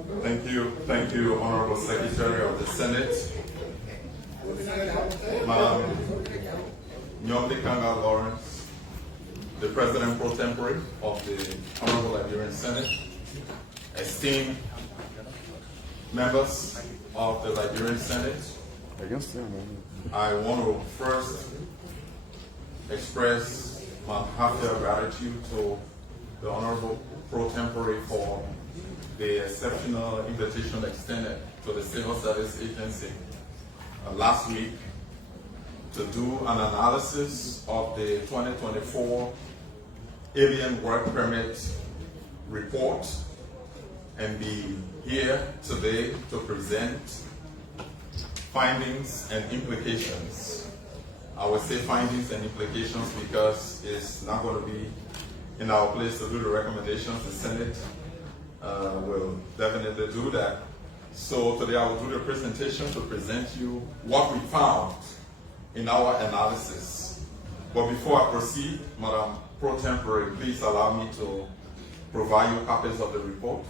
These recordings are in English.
Thank you, Honorable Secretary of the Senate, Madam Nyomde Kanga Lawrence, the President pro tempore of the Honorable Liberian Senate, esteemed members of the Liberian Senate. I want to first express my heartfelt gratitude to the Honorable pro tempore for the exceptional invitation extended to the Civil Service Agency last week to do an analysis of the 2024 Alien Work Permit report and be here today to present findings and implications. I would say findings and implications because it's not going to be in our place to do the recommendations. The Senate will definitely do that. So today I will do the presentation to present you what we found in our analysis. But before I proceed, Madam Pro Tempore, please allow me to provide you copies of the report.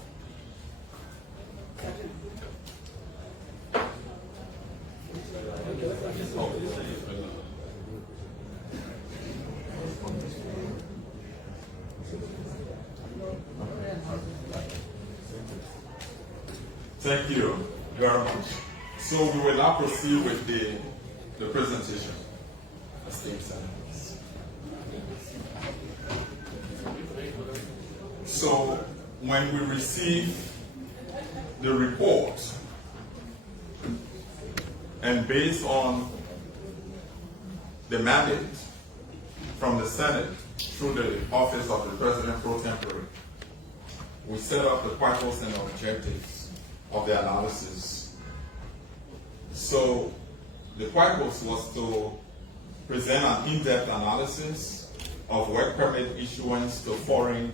Thank you very much. So we will now proceed with the presentation. Esteemed senators. So when we receive the report, and based on the mandate from the Senate through the office of the President pro tempore, we set up the purpose and objectives of the analysis. So the purpose was to present an in-depth analysis of work permit issuance to foreign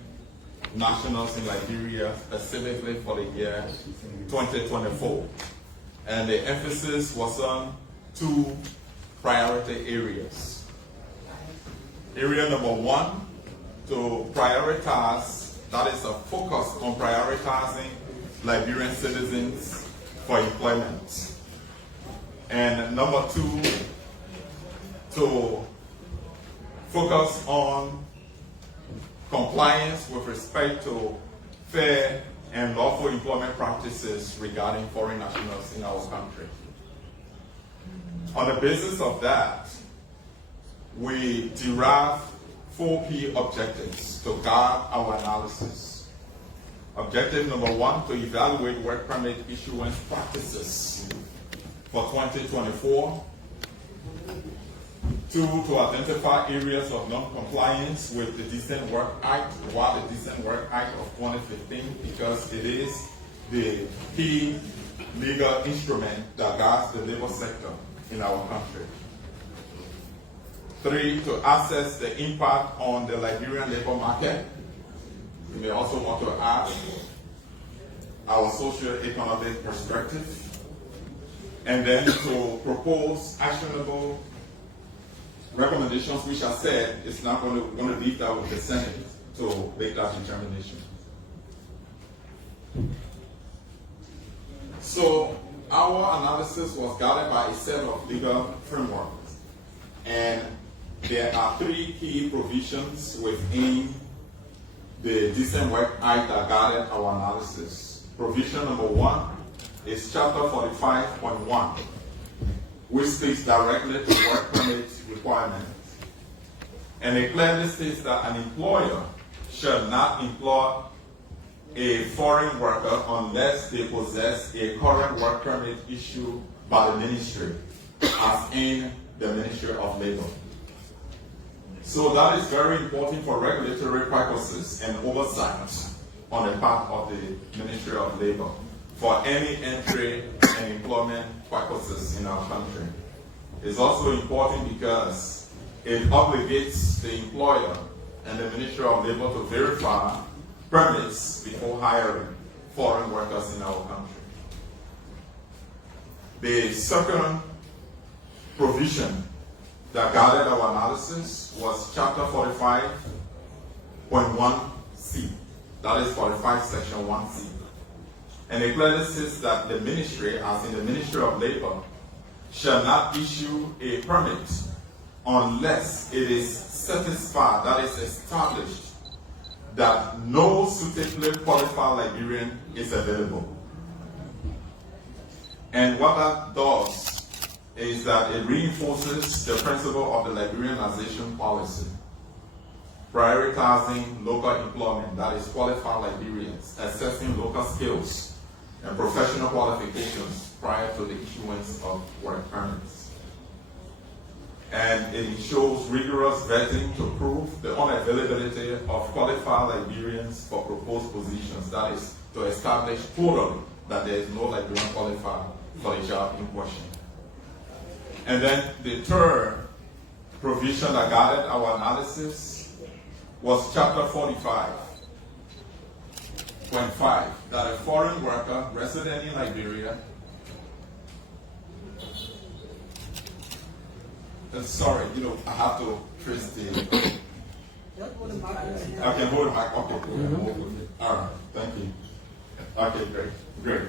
nationals in Liberia, specifically for the year 2024. And the emphasis was on two priority areas. Area number one, to prioritize, that is a focus on prioritizing Liberian citizens for employment. And number two, to focus on compliance with respect to fair and lawful employment practices regarding foreign nationals in our country. On the basis of that, we derive 4 key objectives to guide our analysis. Objective number one, to evaluate work permit issuance practices for 2024. 2, to identify areas of non-compliance with the Decent Work Act, while the Decent Work Act of 2015, because it is the key legal instrument that guides the labor sector in our country. 3, to assess the impact on the Liberian labor market. We may also want to add our socio-economic perspective, and then to propose actionable recommendations, which I said it's not going to leave that with the Senate to make that determination. So our analysis was guided by a set of legal frameworks, and there are 3 key provisions within the Decent Work Act that guided our analysis. Provision number 1 is Chapter 45.1, which speaks directly to work permit requirements. And it clearly states that an employer shall not employ a foreign worker unless they possess a current work permit issued by the ministry, as in the Ministry of Labor. So that is very important for regulatory purposes and oversight on the part of the Ministry of Labor for any entry and employment purposes in our country. It's also important because it obligates the employer and the Ministry of Labor to verify permits before hiring foreign workers in our country. The second provision that guided our analysis was Chapter 45.1c. That is 45 Section 1c. And it clearly says that the ministry, as in the Ministry of Labor, shall not issue a permit unless it is satisfied, that is established, that no suitably qualified Liberian is available. And what that does is that it reinforces the principle of the Liberianization policy, prioritizing local employment, that is qualified Liberians, assessing local skills and professional qualifications prior to the issuance of work permits. And it ensures rigorous vetting to prove the unavailability of qualified Liberians for proposed positions, that is, to establish totally that there is no Liberian qualified for the job in question. And then the third provision that guided our analysis was Chapter 45.5, that a foreign worker resident in Liberia, sorry, I have to trace the. I can hold the mic. Okay, cool. All right, thank you. Okay, great.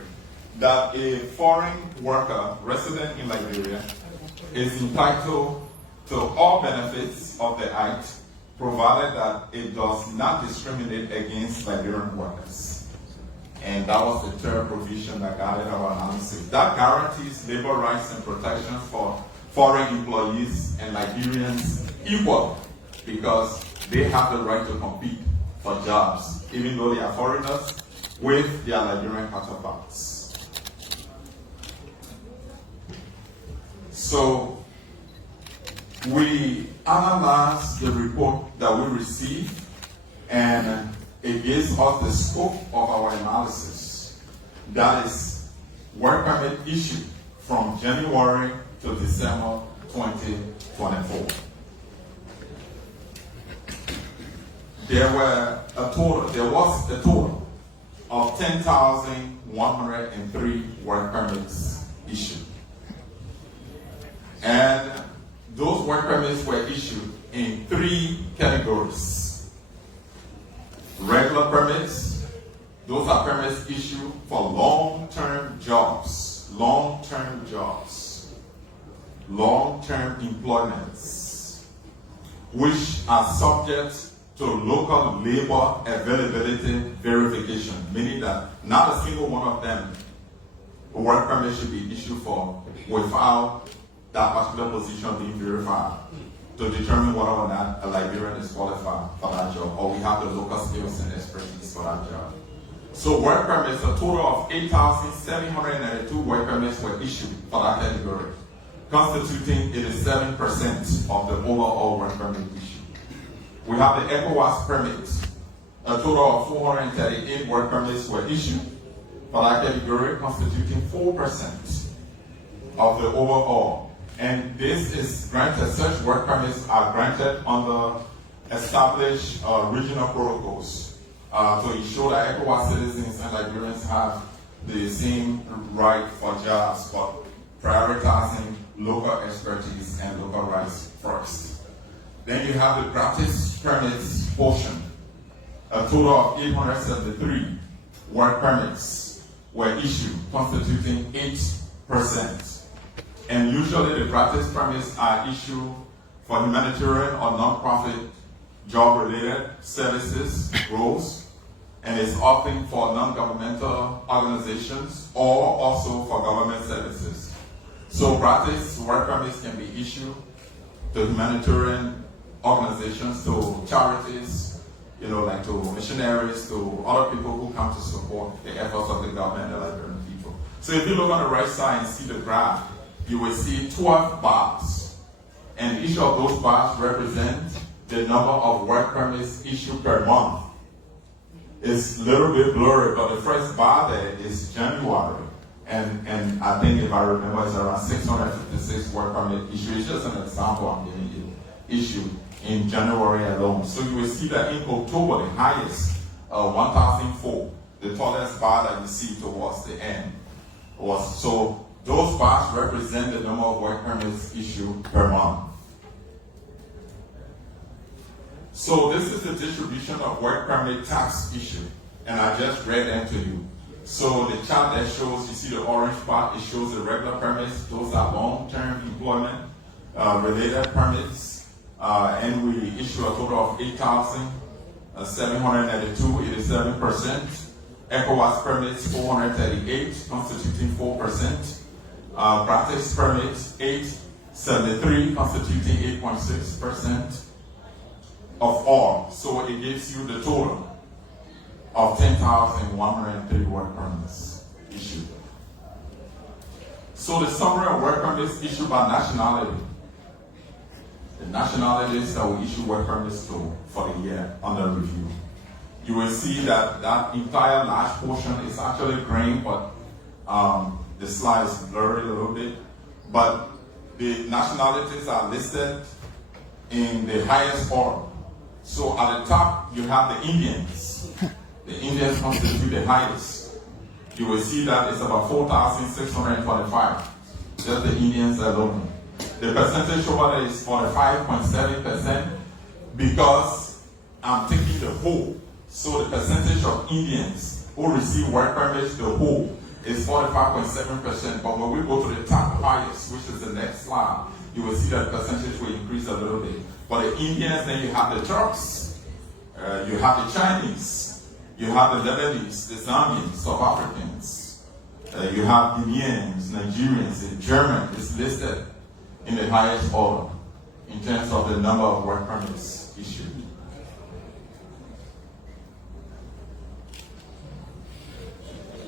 That a foreign worker resident in Liberia is entitled to all benefits of the Act, provided that it does not discriminate against Liberian workers. And that was the third provision that guided our analysis. That guarantees labor rights and protections for foreign employees and Liberians equal, because they have the right to compete for jobs, even though they are foreigners, with their Liberian counterparts. So we analyzed the report that we received, and it gives us the scope of our analysis. That is work permit issued from January to December 2024. There was a total of 10,103 work permits issued. And those work permits were issued in three categories. Regular permits, those are permits issued for long-term jobs, long-term employments, which are subject to local labor availability verification, meaning that not a single one of them work permit should be issued for without that particular position being verified to determine whether or not a Liberian is qualified for that job, or we have the local skills and expertise for that job. So work permits, a total of 8,792 work permits were issued for that category, constituting 87% of the overall work permit issued. We have the ECOWAS permits. A total of 438 work permits were issued for that category, constituting 4% of the overall. And this is granted, such work permits are granted under established regional protocols to ensure that ECOWAS citizens and Liberians have the same right for jobs, but prioritizing local expertise and local rights first. Then you have the gratis permits portion. A total of 873 work permits were issued, constituting 8%. And usually the gratis permits are issued for humanitarian or non-profit job-related services, roles, and it's often for non-governmental organizations or also for government services. So gratis work permits can be issued to humanitarian organizations, to charities, like to missionaries, to other people who come to support the efforts of the government and the Liberian people. So if you look on the right side and see the graph, you will see 12 bars, and each of those bars represent the number of work permits issued per month. It's a little bit blurry, but the first bar there is January, and I think if I remember, it's around 656 work permit issued. It's just an example I'm giving you, issued in January alone. So you will see that in October, the highest, 1,004, the tallest bar that you see towards the end was so. Those bars represent the number of work permits issued per month. So this is the distribution of work permit tax issued, and I just read them to you. So the chart that shows, you see the orange part, it shows the regular permits. Those are long-term employment related permits. And we issue a total of 8,792, 87%. ECOWAS permits, 438, constituting 4%. Practice permits, 873, constituting 8.6% of all. So it gives you the total of 10,103 work permits issued. So the summary of work permits issued by nationality. The nationalities that we issue work permits to for the year under review. You will see that that entire large portion is actually green, but the slide is blurry a little bit. But the nationalities are listed in the highest order. So at the top, you have the Indians. The Indians constitute the highest. You will see that it's about 4,625. Just the Indians alone. The percentage over there is 45.7% because I'm taking the whole. So the percentage of Indians who receive work permits, the whole, is 45.7%. But when we go to the top highest, which is the next slide, you will see that the percentage will increase a little bit. For the Indians, then you have the Turks, you have the Chinese, you have the Lebanese, the Zambians, South Africans, you have Indians, Nigerians, the German is listed in the highest order in terms of the number of work permits issued.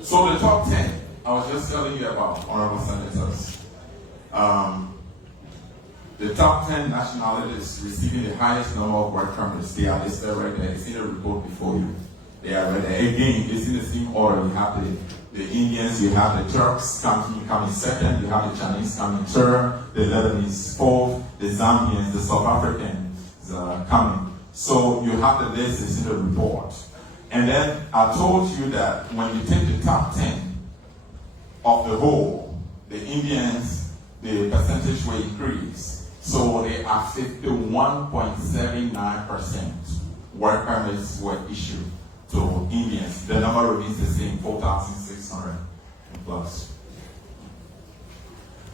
So the top 10, I was just telling you about, honorable senators. The top 10 nationalities receiving the highest number of work permits, they are listed right there. It's in the report before you. They are right there. Again, it's in the same order. You have the Indians, you have the Turks coming second, you have the Chinese coming third, the Lebanese fourth, the Zambians, the South Africans coming. So you have the list, it's in the report. And then I told you that when you take the top 10 of the whole, the Indians, the percentage will increase. So they are 51.79% work permits were issued to Indians. The number remains the same, 4,600 plus.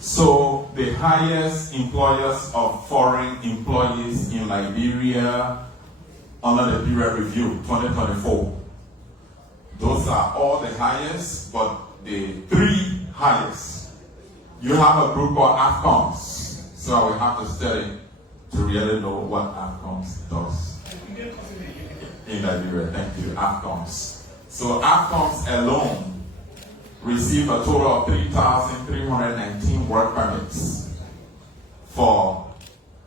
So the highest employers of foreign employees in Liberia under the period review 2024. Those are all the highest, but the three highest. You have a group called AFCOMS. So I will have to study to really know what AFCOMS does in Liberia. Thank you, AFCOMS. So AFCOMS alone received a total of 3,319 work permits for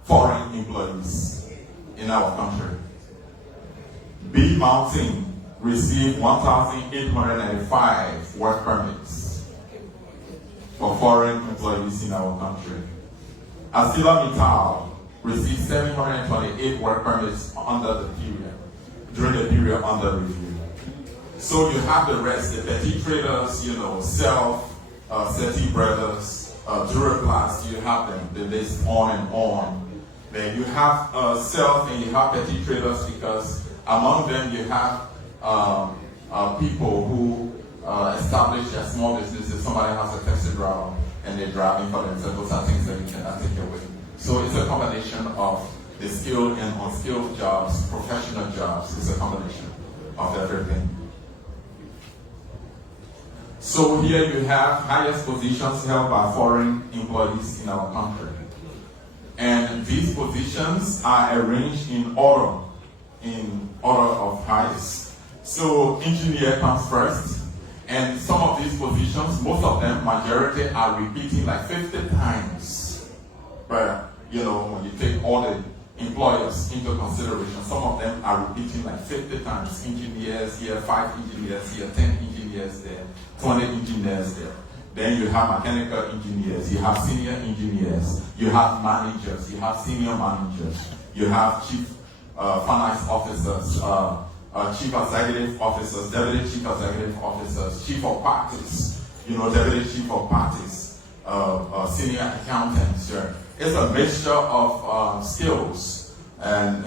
foreign employees in our country. B Mountain received 1,895 work permits for foreign employees in our country. ArcelorMittal received 728 work permits during the period under review. So you have the rest, the petty traders, Self, Seti Brothers, Duraplast, you have them, the list on and on. Then you have Self and you have petty traders because among them you have people who establish their small businesses. Somebody has a taxi driver and they're driving for themselves. Those are things that you cannot take away. So it's a combination of the skilled and unskilled jobs, professional jobs. It's a combination of everything. So here you have highest positions held by foreign employees in our country. And these positions are arranged in order of highest. So engineer comes first. And some of these positions, most of them, majority are repeating like 50 times. But, when you take all the employers into consideration, some of them are repeating like 50 times. Engineers here, 5 engineers here, 10 engineers there, 20 engineers there. Then you have mechanical engineers, you have senior engineers, you have managers, you have senior managers, you have chief finance officers, chief executive officers, deputy chief executive officers, chief of parties, deputy chief of parties, senior accountants. Sure. It's a mixture of skills and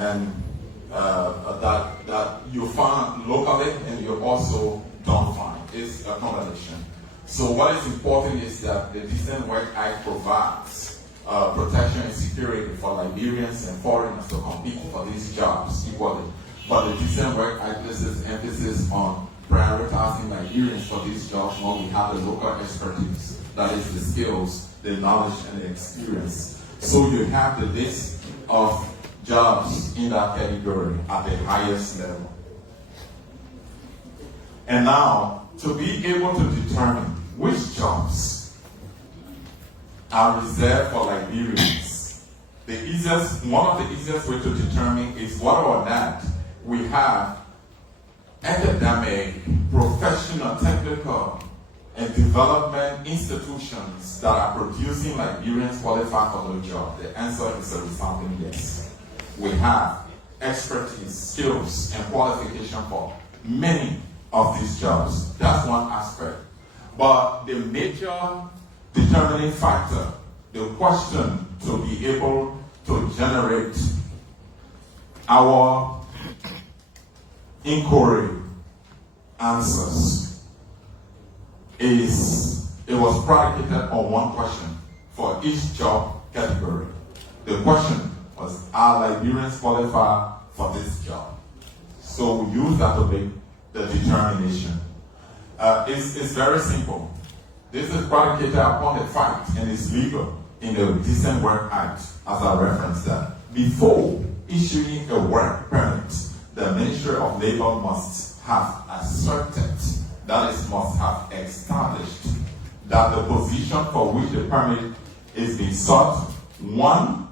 that you find locally and you also don't find. It's a combination. So what is important is that the Decent Work Act provides protection and security for Liberians and foreigners to compete for these jobs equally. But the Decent Work Act places emphasis on prioritizing Liberians for these jobs when we have the local expertise, that is the skills, the knowledge, and the experience. So you have the list of jobs in that category at the highest level. And now, to be able to determine which jobs are reserved for Liberians, one of the easiest way to determine is whether or not we have academic, professional, technical, and development institutions that are producing Liberians qualified for the job. The answer is a resounding yes. We have expertise, skills, and qualification for many of these jobs. That's one aspect. But the major determining factor, the question to be able to generate our inquiry answers it was predicated on one question for each job category. The question was, are Liberians qualified for this job? So we use that to make the determination. It's very simple. This is predicated upon the fact, and it's legal in the Decent Work Act, as I referenced that. Before issuing a work permit, the Ministry of Labor must have asserted, that is, must have established that the position for which the permit is being sought, one,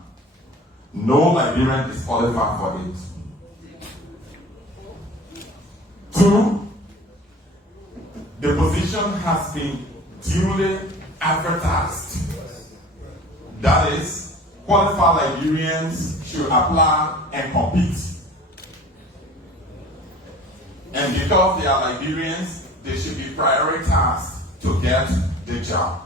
no Liberian is qualified for it. Two, the position has been duly advertised. That is, qualified Liberians should apply and compete. And because they are Liberians, they should be prioritized to get the job,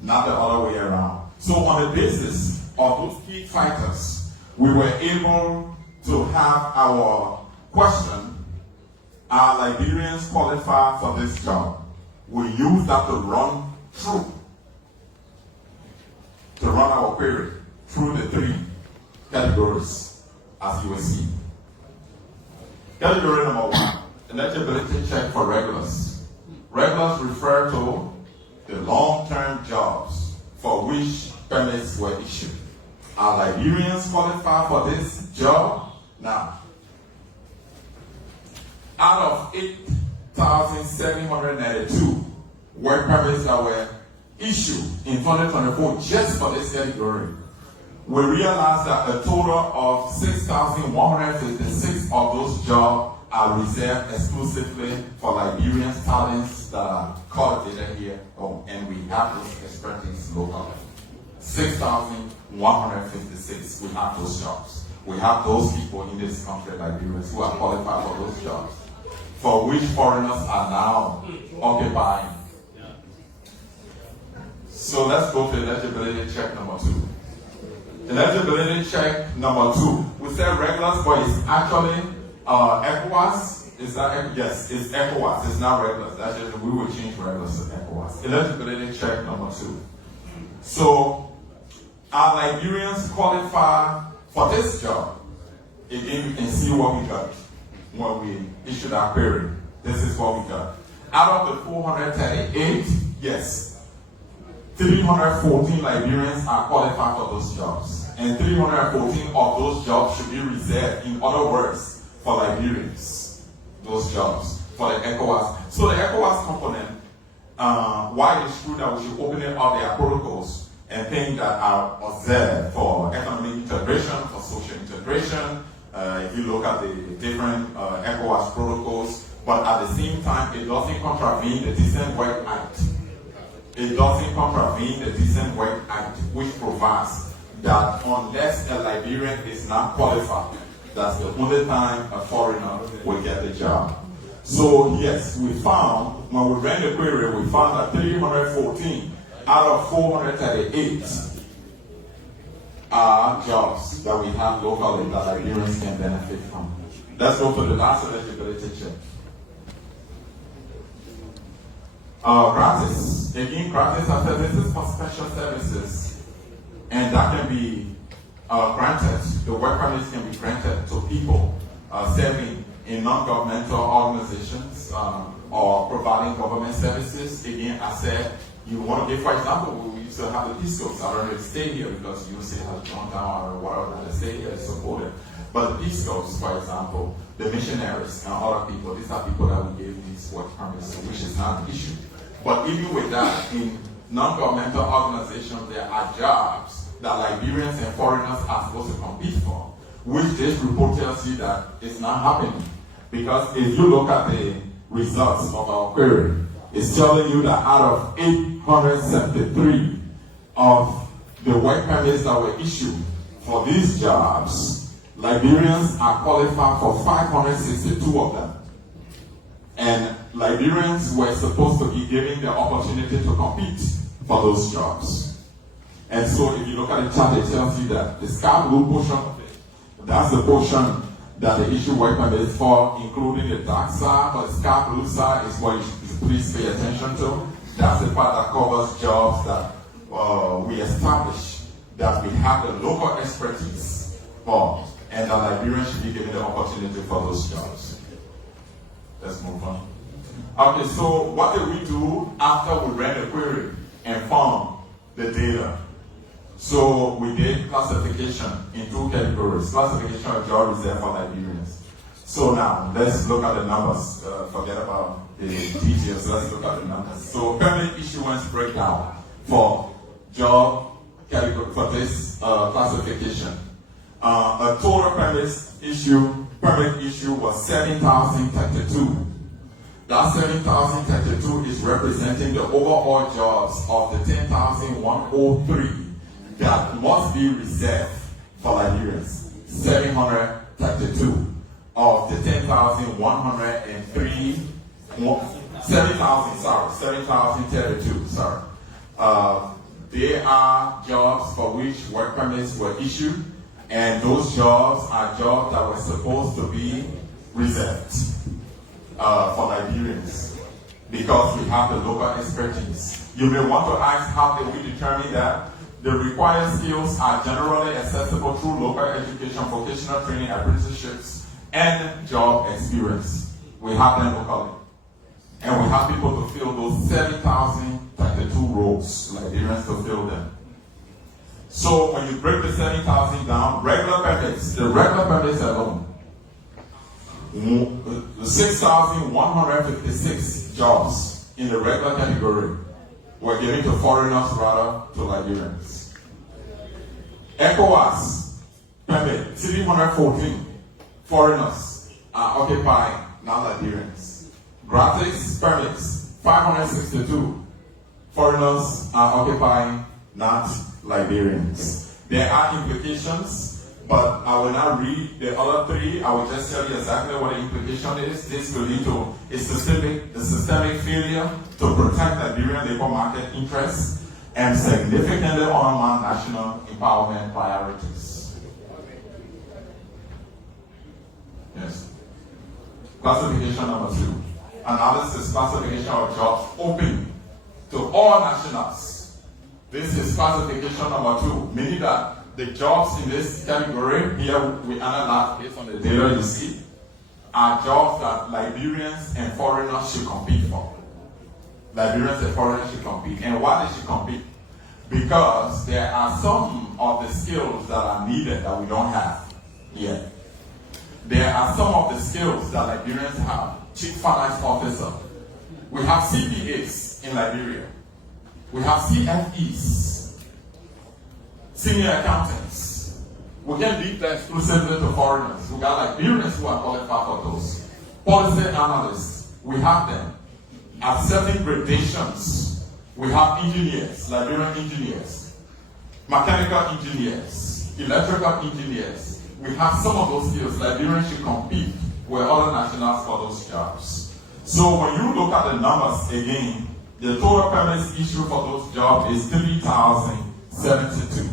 not the other way around. So on the basis of those key factors, we were able to have our question, are Liberians qualified for this job? We use that to run our query through the three categories, as you will see. Category number one, eligibility check for regulars. Regulars refer to the long-term jobs for which permits were issued. Are Liberians qualified for this job? Now, out of 8,792 work permits that were issued in 2024 just for this category, we realized that a total of 6,156 of those jobs are reserved exclusively for Liberian talents that are cultivated here, and we have those expertise locally. 6,156, we have those jobs. We have those people in this country, Liberians, who are qualified for those jobs, for which foreigners are now occupying. So let's go to eligibility check number 2. Eligibility check number 2. We said regulars, but it's actually ECOWAS. Is that yes? It's ECOWAS. It's not regulars. That's just we will change regulars to ECOWAS. Eligibility check number 2. So, are Liberians qualified for this job? Again, you can see what we got when we issued our query. This is what we got. Out of the 438, yes, 314 Liberians are qualified for those jobs. And 314 of those jobs should be reserved, in other words, for Liberians. Those jobs, for the ECOWAS. So the ECOWAS component, why it's true that we should open up their protocols and things that are observed for economic integration, for social integration. If you look at the different ECOWAS protocols, but at the same time, it doesn't contravene the Decent Work Act. It doesn't contravene the Decent Work Act, which provides that unless a Liberian is not qualified, that's the only time a foreigner will get the job. So yes, we found, when we ran the query, we found that 314 out of 438 are jobs that we have locally that Liberians can benefit from. Let's go to the last eligibility check. Gratis. Again, gratis are services for special services. And that can be granted. The work permits can be granted to people serving in non-governmental organizations or providing government services. Again, I said, you want to give, for example, we used to have the Peace Corps. I don't know if stay here because you say has gone down or whatever, they stay here, it's supported. But the Peace Corps, for example, the missionaries and other people, these are people that we gave these work permits, which is not an issue. But even with that, in non-governmental organizations, there are jobs that Liberians and foreigners are supposed to compete for, which this report tells you that it's not happening. Because if you look at the results of our query, it's telling you that out of 873 of the work permits that were issued for these jobs, Liberians are qualified for 562 of them. And Liberians were supposed to be given the opportunity to compete for those jobs. And so if you look at the chart, it tells you that the sky blue portion of it, that's the portion that the issue work permit is for, including the dark side, but the sky blue side is what you should please pay attention to. That's the part that covers jobs that we establish, that we have the local expertise for, and that Liberians should be given the opportunity for those jobs. Let's move on. Okay, so what did we do after we ran the query and found the data? So we did classification in two categories. Classification of job reserved for Liberians. So now, let's look at the numbers. Forget about the details, let's look at the numbers. So permit issuance breakdown for job category, for this classification. A total permit issue was 7,032. That 7,032 is representing the overall jobs of the 10,103 that must be reserved for Liberians. 732 of the 10,103, 7,032, sorry. There are jobs for which work permits were issued, and those jobs are jobs that were supposed to be reserved for Liberians, because we have the local expertise. You may want to ask, how did we determine that? The required skills are generally accessible through local education, vocational training, apprenticeships, and job experience. We have them locally. And we have people to fill those 7,032 roles, Liberians to fill them. So when you break the 7,000 down, regular permits, the regular permits alone, 6,156 jobs in the regular category were given to foreigners rather to Liberians. ECOWAS permit, 314 foreigners are occupying non-Liberians. Gratis permits, 562 foreigners are occupying not Liberians. There are implications, but I will not read the other three. I will just tell you exactly what the implication is. This will lead to a systemic failure to protect Liberian labor market interests and significantly undermine national empowerment priorities. Yes. Classification number 2. Analysis classification of jobs open to all nationals. This is classification number 2, meaning that the jobs in this category, here we analyze based on the data you see, are jobs that Liberians and foreigners should compete for. Liberians and foreigners should compete. And why they should compete? Because there are some of the skills that are needed that we don't have yet. There are some of the skills that Liberians have. Chief Finance Officer. We have CPAs in Liberia. We have CFEs. Senior accountants. We can leave that exclusively to foreigners. We got Liberians who are qualified for those. Policy analysts, we have them. At certain gradations, we have engineers, Liberian engineers, mechanical engineers, electrical engineers. We have some of those skills. Liberians should compete with other nationals for those jobs. So when you look at the numbers again, the total permits issued for those jobs is 3,072.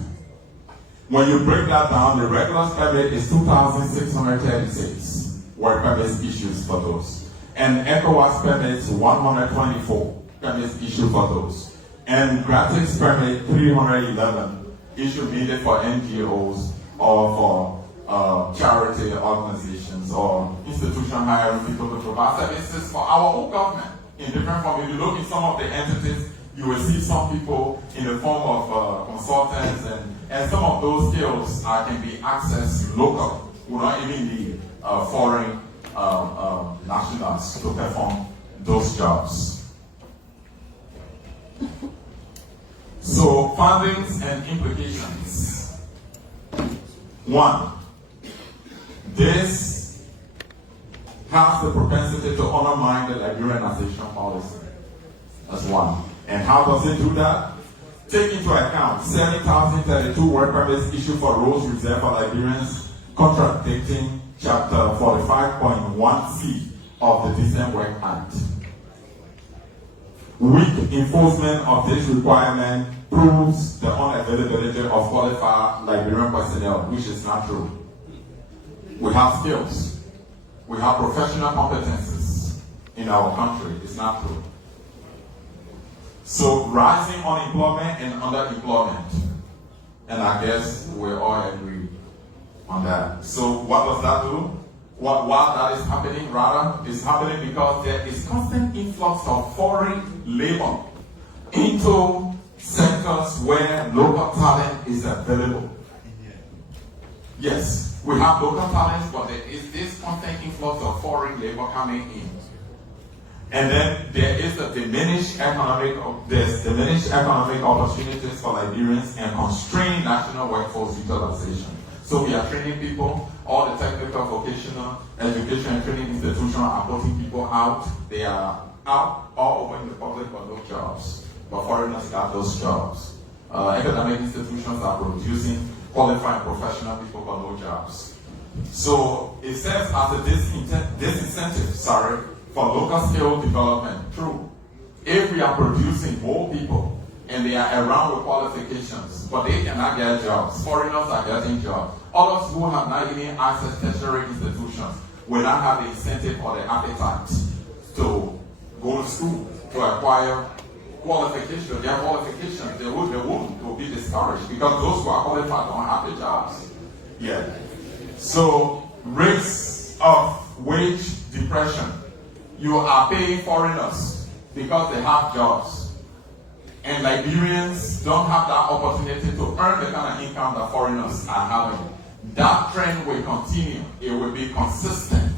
When you break that down, the regular permit is 2,636 work permits issued for those. And ECOWAS permits 124 permits issued for those. And gratis permit 311 issued needed for NGOs or for charity organizations or institutions hiring people to provide services for our own government in different forms. If you look in some of the entities, you will see some people in the form of consultants, and some of those skills can be accessed locally. We don't even need foreign nationals to perform those jobs. So, findings and implications. One, this has the propensity to undermine the Liberianization policy. That's one. And how does it do that? Take into account 7,032 work permits issued for roles reserved for Liberians, contradicting Chapter 45.1c of the Decent Work Act. Weak enforcement of this requirement proves the unavailability of qualified Liberian personnel, which is not true. We have skills. We have professional competences in our country. It's not true. So rising unemployment and underemployment, and I guess we all agree on that. So what does that do? Why that is happening, rather, is happening because there is constant influx of foreign labor into sectors where local talent is available. Yes, we have local talents, but there is this constant influx of foreign labor coming in. And then there is a diminished economic opportunities for Liberians and constrained national workforce utilization. So we are training people, all the technical, vocational, education and training institutions are putting people out. They are out all over in the public for no jobs. But foreigners got those jobs. Academic institutions are producing qualified professional people for no jobs. So it serves as a disincentive, for local skill development. True. If we are producing more people and they are around with qualifications, but they cannot get jobs, foreigners are getting jobs. Others who have not even accessed tertiary institutions will not have the incentive or the appetite to go to school to acquire qualifications. Their qualifications, they will be discouraged because those who are qualified don't have the jobs. Yeah. So rates of wage depression. You are paying foreigners because they have jobs. And Liberians don't have that opportunity to earn the kind of income that foreigners are having. That trend will continue. It will be consistent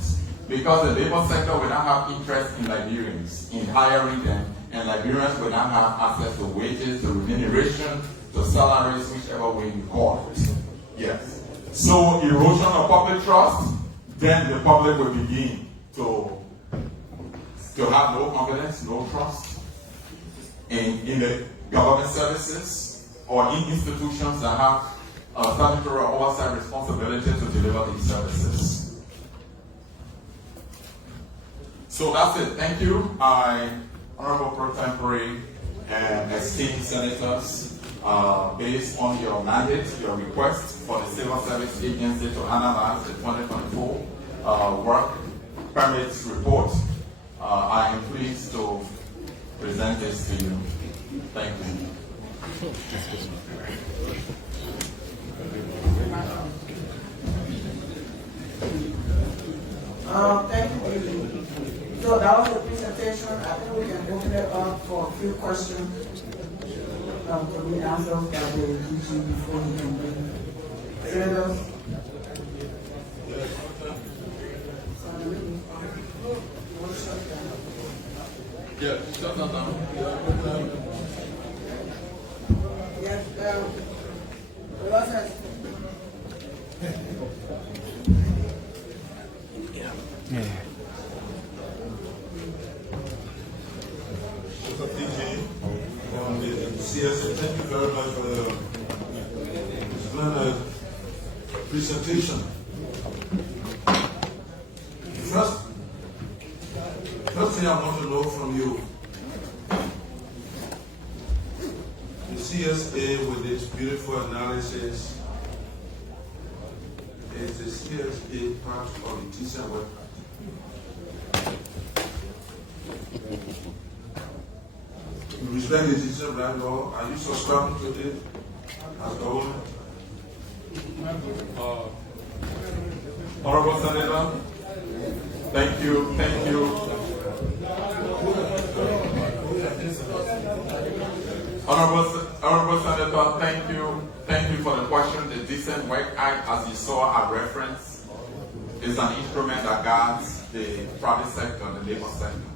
because the labor sector will not have interest in Liberians, in hiring them, and Liberians will not have access to wages, to remuneration, to salaries, whichever way you call it. Yes. So erosion of public trust, then the public will begin to have no confidence, no trust in the government services or in institutions that have statutory oversight responsibility to deliver these services. So that's it. Thank you, Honorable Pro Tempore and esteemed senators. Based on your mandate, your request for the Civil Service Agency to analyze the 2024 work permits report, I am pleased to present this to you. Thank you. Thank you. So that was the presentation. I think we can open it up for a few questions. Can we answer that the DG before he can bring senators? Yeah, shut that down. Yes, CSA, thank you very much for the splendid presentation. First thing I want to know from you, the CSA with its beautiful analysis, is the CSA part of the decent work? Is there a decision right now? Are you subscribing to it as government? Honorable Senator, thank you. Honorable Senator, thank you for the question. The Decent Work Act, as you saw at reference, is an instrument that guards the private sector, the labor sector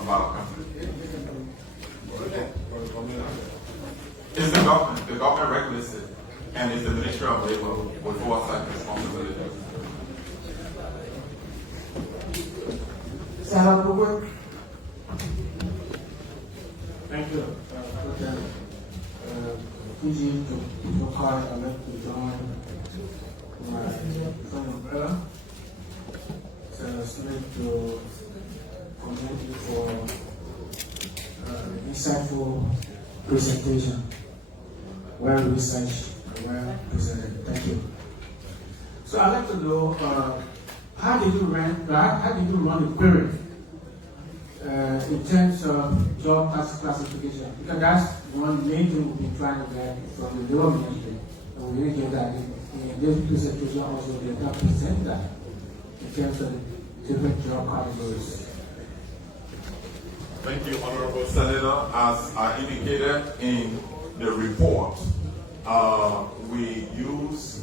of our country. It's the government regulates it, and it's the Ministry of Labor with oversight responsibility. Senator, thank you. Fiji to call, I'd like to join my friend and brother. Submit to community for insightful presentation, well researched and well presented. Thank you. So I'd like to know how did you run the query in terms of job classification? Because that's one main thing we've been trying to get from the labor ministry, and we didn't get that in this presentation. Also, they have not presented that in terms of the different job categories. Thank you, Honorable Senator. As I indicated in the report, we use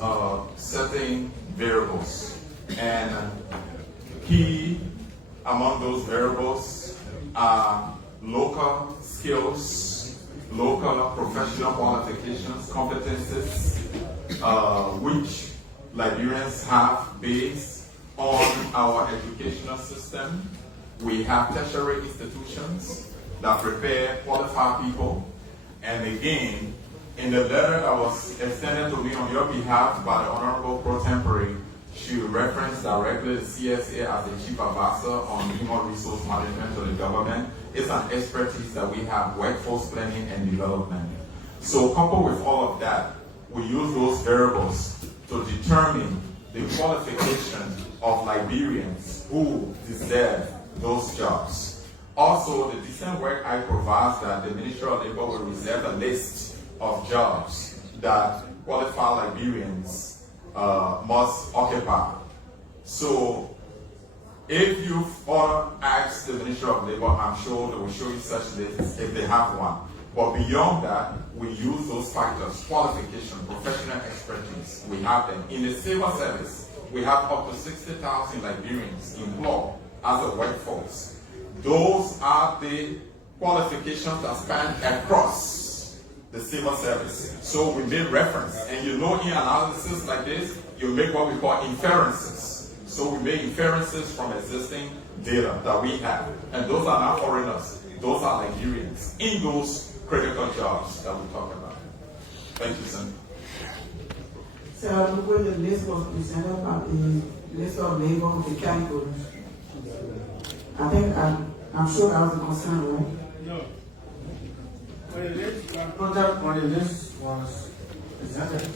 certain variables, and key among those variables are local skills, local professional qualifications, competencies, which Liberians have based on our educational system. We have tertiary institutions that prepare qualified people. And again, in the letter that was extended to me on your behalf by the Honorable Pro Tempore, she referenced directly the CSA as the Chief Advisor on Human Resource Management to the government. It's an expertise that we have, workforce planning and development. So coupled with all of that, we use those variables to determine the qualification of Liberians who deserve those jobs. Also, the Decent Work Act provides that the Ministry of Labor will reserve a list of jobs that qualified Liberians must occupy. So, if you've asked the Ministry of Labor, I'm sure they will show you such lists if they have one. But beyond that, we use those factors: qualification, professional expertise. We have them. In the civil service, we have up to 60,000 Liberians employed as a workforce. Those are the qualifications that span across the civil service. So we made reference, and in analysis like this, you make what we call inferences. So we make inferences from existing data that we have, and those are not foreigners, those are Nigerians in those critical jobs that we talk about. Thank you, Senator. So when the list was presented by the list of labor with the categories, I think I'm sure that was a concern, right? No. When the list was presented,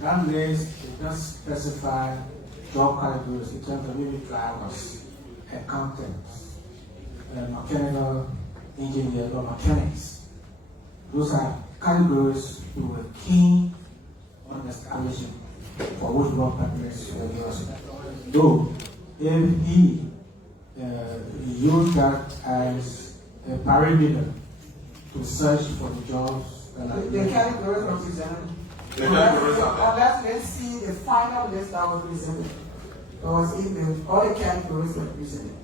that list did not specify job categories in terms of maybe drivers, accountants, mechanical engineers or mechanics. Those are categories we were keen on establishing for which work permits were used. Though, if he used that as a parameter to search for the jobs that are The categories were presented. The categories are there. Let's see the final list that was presented. That was emailed. All the categories were presented.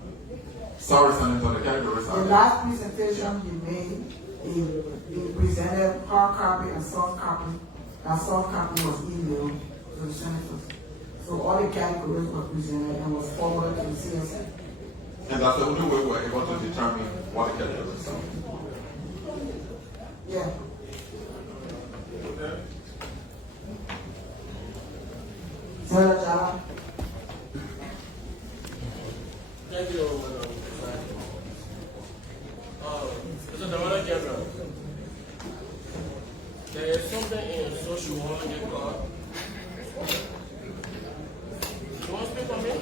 Sorry, Senator, the categories are The there. last presentation he made, he presented hard copy and soft copy. That soft copy was emailed to the senators. So all the categories were presented and was forwarded to the CSA. And that's the only way we're able to determine what the categories are. Yeah. Senator Jala. Thank you, Mr. Director General. There is something in social work called. You want to speak for me?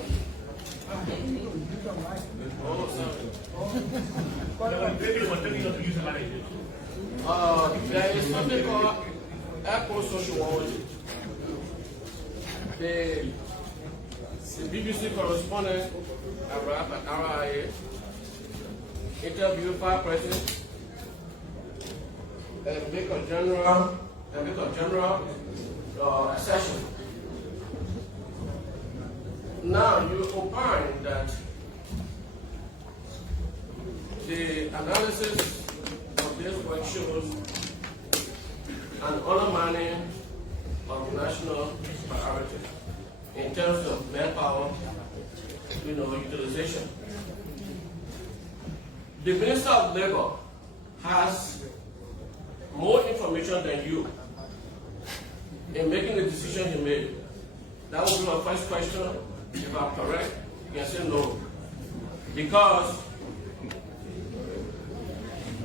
Oh, sorry. There is something called eco-sociology. The BBC correspondent arrived at RIA, interviewed 5 presidents, and make a general assessment. Now you opine that the analysis of this work shows an undermining of national priority in terms of manpower, utilization. The Minister of Labor has more information than you in making the decision he made. That would be my first question. If I'm correct, you can say no. Because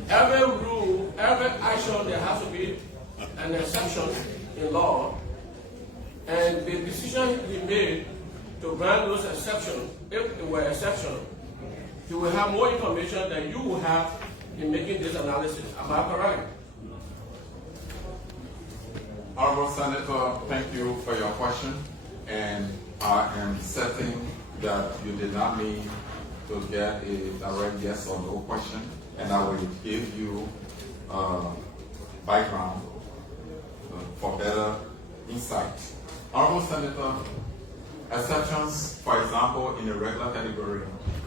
every rule, every action, there has to be an exception in law. And the decision he made to grant those exceptions, if it were exceptional, he will have more information than you will have in making this analysis. Am I correct? Honorable Senator, thank you for your question. And I am certain that you did not mean to get a direct yes or no question, and I will give you background for better insight. Honorable Senator, exceptions, for example, in a regular category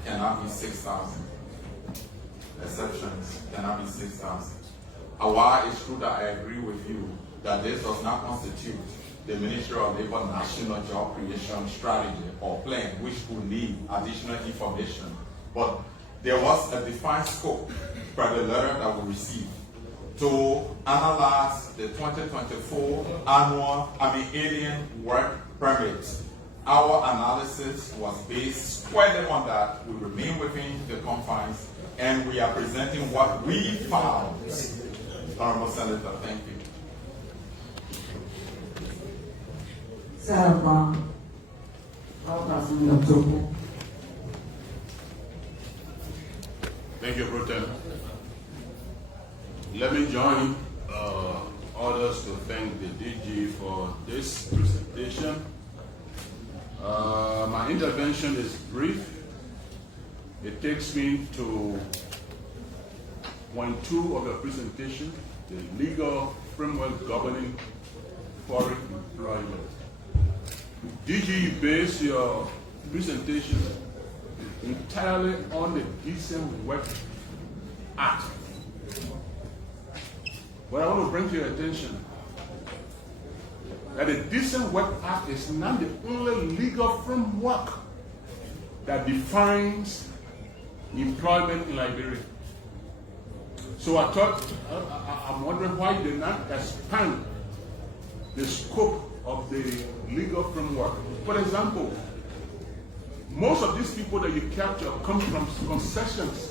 cannot be 6,000. Exceptions cannot be 6,000. While it's true that I agree with you that this does not constitute the Ministry of Labor National Job Creation Strategy or Plan, which will need additional information. But there was a defined scope per the letter that we received to analyze the 2024 alien work permits. Our analysis was based squarely on that. We remain within the confines, and we are presenting what we found. Honorable Senator, thank you. Thank you, Pro Tem. Let me join others to thank the DG for this presentation. My intervention is brief. It takes me to point 2 of the presentation, the legal framework governing foreign employment. DG, you base your presentation entirely on the Decent Work Act. But I want to bring to your attention that the Decent Work Act is not the only legal framework that defines employment in Liberia. So I thought, I'm wondering why you did not expand the scope of the legal framework. For example, most of these people that you capture come from concessions.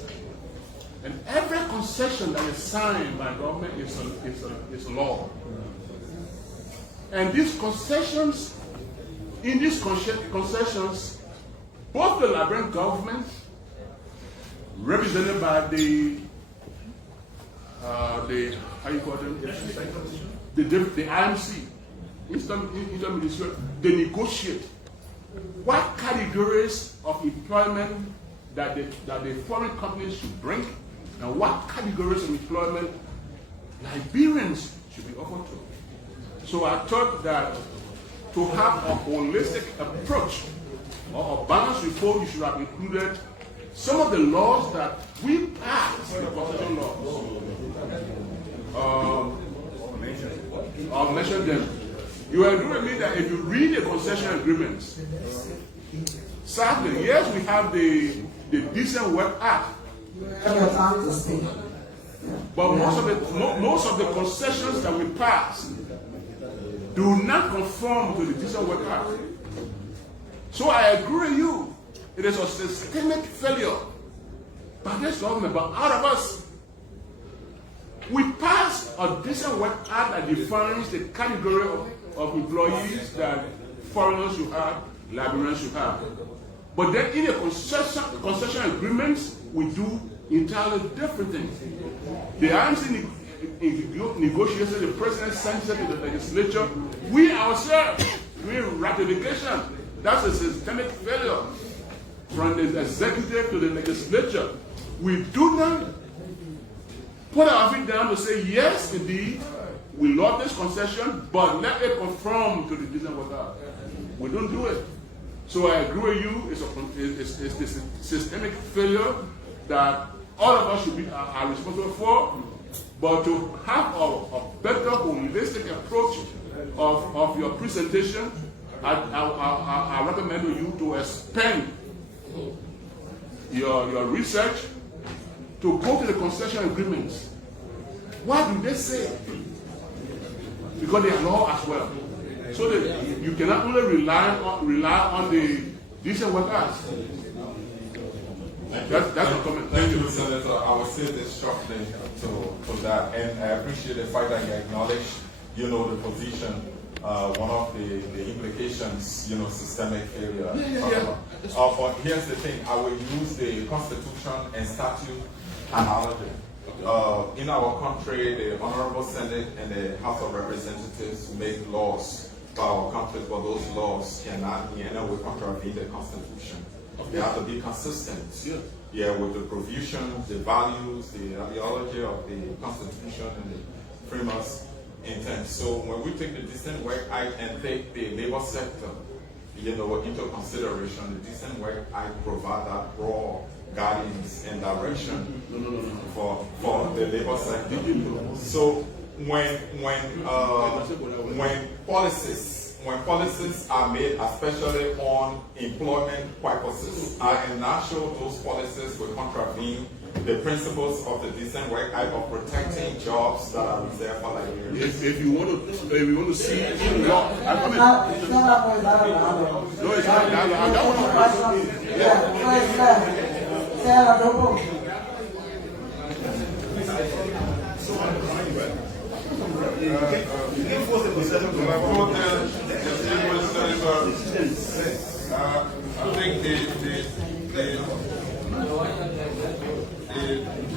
And every concession that is signed by government is law. And these concessions, in these concessions, both the Liberian government, represented by the how you call them? The IMC, they negotiate what categories of employment that the foreign companies should bring, and what categories of employment Liberians should be offered to. So I thought that to have a holistic approach or a balanced report, you should have included some of the laws that we passed, the constitutional laws. I'll mention them. You agree with me that if you read the concession agreements, sadly, yes, we have the Decent Work Act, but most of the concessions that we pass do not conform to the Decent Work Act. So I agree with you. It is a systemic failure by this government, but out of us. We passed a Decent Work Act that defines the category of employees that foreigners should have, Liberians should have. But then in the concession agreements, we do entirely different things. The IMC negotiations, the president sends it to the legislature. We ourselves, doing ratification. That's a systemic failure from the executive to the legislature. We do not put our feet down to say, yes, indeed, we love this concession, but let it conform to the decent worker. We don't do it. So I agree with you, it's a systemic failure that all of us should be are responsible for, but to have a better holistic approach of your presentation, I recommend to you to expand your research to go to the concession agreements. What do they say? Because they are law as well. So that you cannot only rely on the decent workers. That's a comment. Thank you, Senator. I will say this shortly to that, and I appreciate the fact that you acknowledge, the position. One of the implications, systemic failure. But here's the thing: I will use the Constitution and statute analogy. In our country, the Honorable Senate and the House of Representatives make laws for our country, but those laws cannot in any way contravene the Constitution. They have to be consistent. With the provisions, the values, the ideology of the Constitution and the framers' intent. So when we take the Decent Work Act and take the labor sector, into consideration, the Decent Work Act provide that broad guidance and direction for the labor sector. So when policies are made, especially on employment purposes, I am not sure those policies will contravene the principles of the Decent Work Act of protecting jobs that are reserved for Liberians. If you want to see in law, It's not no, it's not. I don't want I think the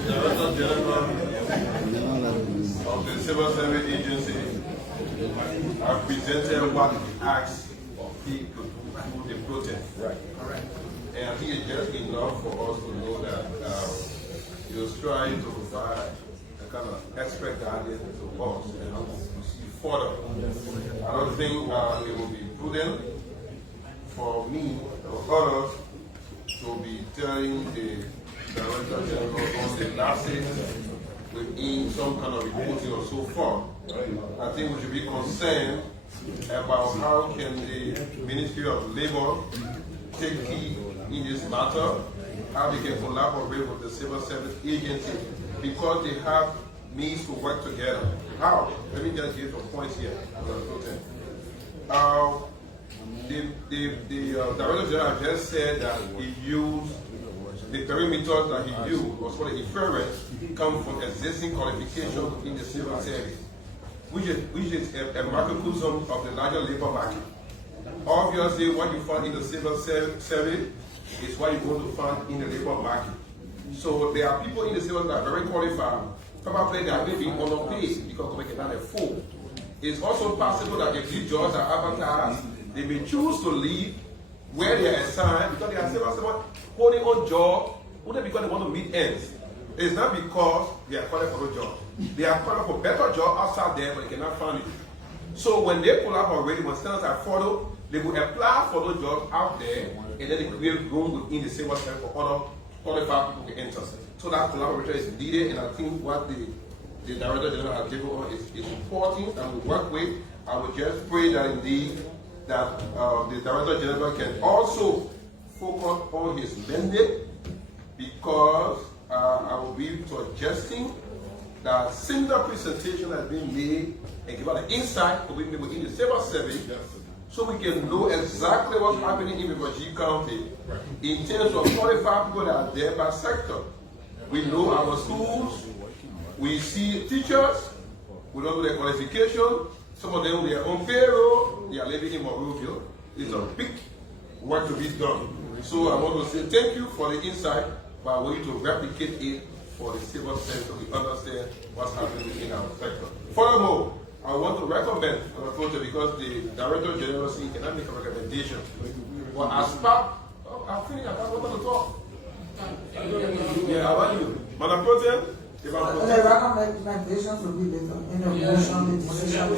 Director General of the Civil Service Agency have presented what he asked he could do the protest. Right. Correct. And I think it's just enough for us to know that he was trying to provide a kind of expert guidance to us and how to proceed further. I don't think it will be prudent for me or others to be telling the Director General on the lapses within some kind of reporting or so forth. I think we should be concerned about how can the Ministry of Labor take key in this matter, how they can collaborate with the Civil Service Agency, because they have means to work together. How? Let me just give some points here. The Director General just said that he used the perimeter that he used was for the inference come from existing qualifications in the civil service, which is a microcosm of the larger labor market. Obviously, what you find in the civil service is what you're going to find in the labor market. So there are people in the civil that are very qualified. Probably they are maybe underpaid because they cannot afford. It's also possible that if these jobs are advertised, they may choose to leave where they are assigned because they are civil holding on job, only because they want to meet ends. It's not because they are qualified for the job. They are qualified for better job outside there, but they cannot find it. So when they collaborate, when standards are followed, they will apply for those jobs out there, and then they create room within the civil service for other qualified people to enter. So that collaboration is needed, and I think what the Director General has given us is important and we work with. I would just pray that indeed that the Director General can also focus on his mandate, because I will be suggesting that similar presentation has been made and give out an insight to be made within the civil service, so we can know exactly what's happening in Virginia County in terms of qualified people that are there by sector. We know our schools, we see teachers, we don't know their qualification, some of them on their own payroll, they are living in Monrovia. It's a big work to be done. So I want to say thank you for the insight but I want you to replicate it for the civil service so we understand what's happening in our sector. Furthermore, I want to recommend our project because the Director General said he cannot make a recommendation. But as part, I'm finished, I want to talk. Yeah, how about you? Madam President? The recommendations will be later in the motion, the decision.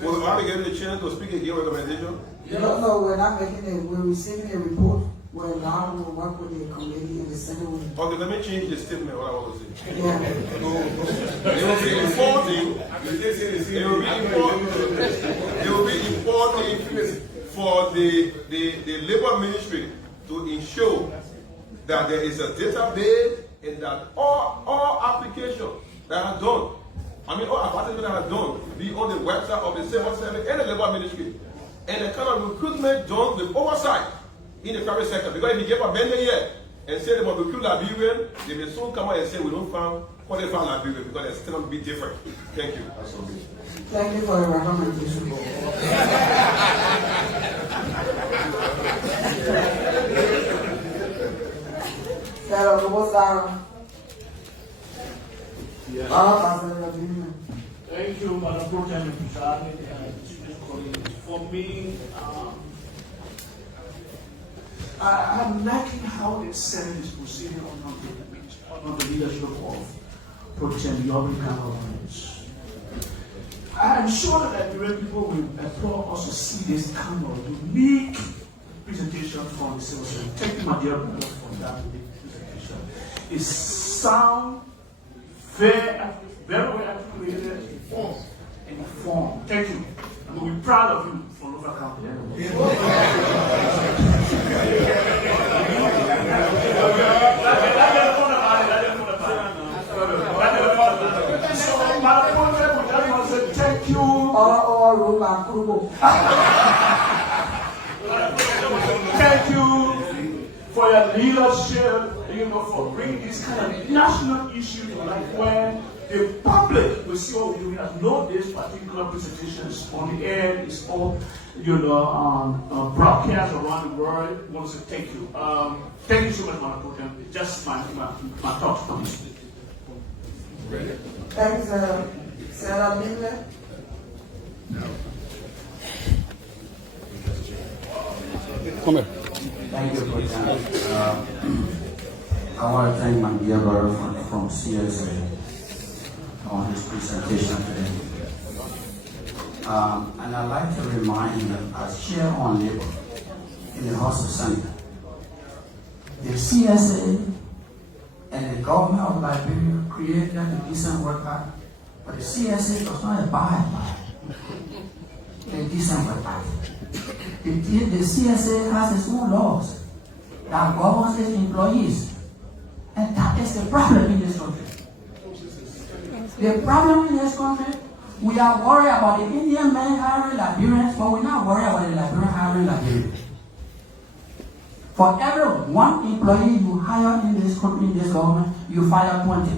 Will I be getting the chance to speak again recommendation? No, we're not making it, we're receiving a report. Well, now we'll work with the committee and the Senate will. Okay, let me change the statement, what I want to say. Yeah. It will be important. It will be important for the labor ministry to ensure that there is a database and that all applications that are done, all applications that are done, be on the website of the civil service and the labor ministry, and the kind of recruitment done with oversight in the private sector. Because if you give a mandate here and say they will recruit Liberian, they will soon come out and say we don't find qualified Liberian because it's still going to be different. Thank you. That's all. Thank you for the recommendation. Thank you, Madam Pro Tem, for me, I'm liking how the Senate is proceeding on the leadership of Pro Tem governments. I'm sure that Liberian people will applaud us to see this kind of unique presentation from the civil service. Thank you, my dear brother, for that presentation. It sounds very well articulated, informed. Thank you. And we'll be proud of you for local county. Thank you. Thank you for your leadership, for bringing this kind of national issue to life where the public will see what we do. We have know this particular presentation is on the air, it's all broadcast around the world. I want to say thank you. Thank you so much, Madam Pro Tem. Just my thoughts on this. Thanks, Sarah Miller. Come here. Thank you, Pro Tem. I want to thank my dear brother from CSA on his presentation today. And I'd like to remind you that as chair on labor in the House of Senate, the CSA and the government of Liberia created a decent work act, but the CSA does not abide by the decent work act. The CSA has its own laws that governs its employees. And that is the problem in this country. The problem in this country, we are worried about the Indian men hiring Liberians, but we're not worried about the Liberian hiring Liberians. For every one employee you hire in this country, in this government, you fire 20.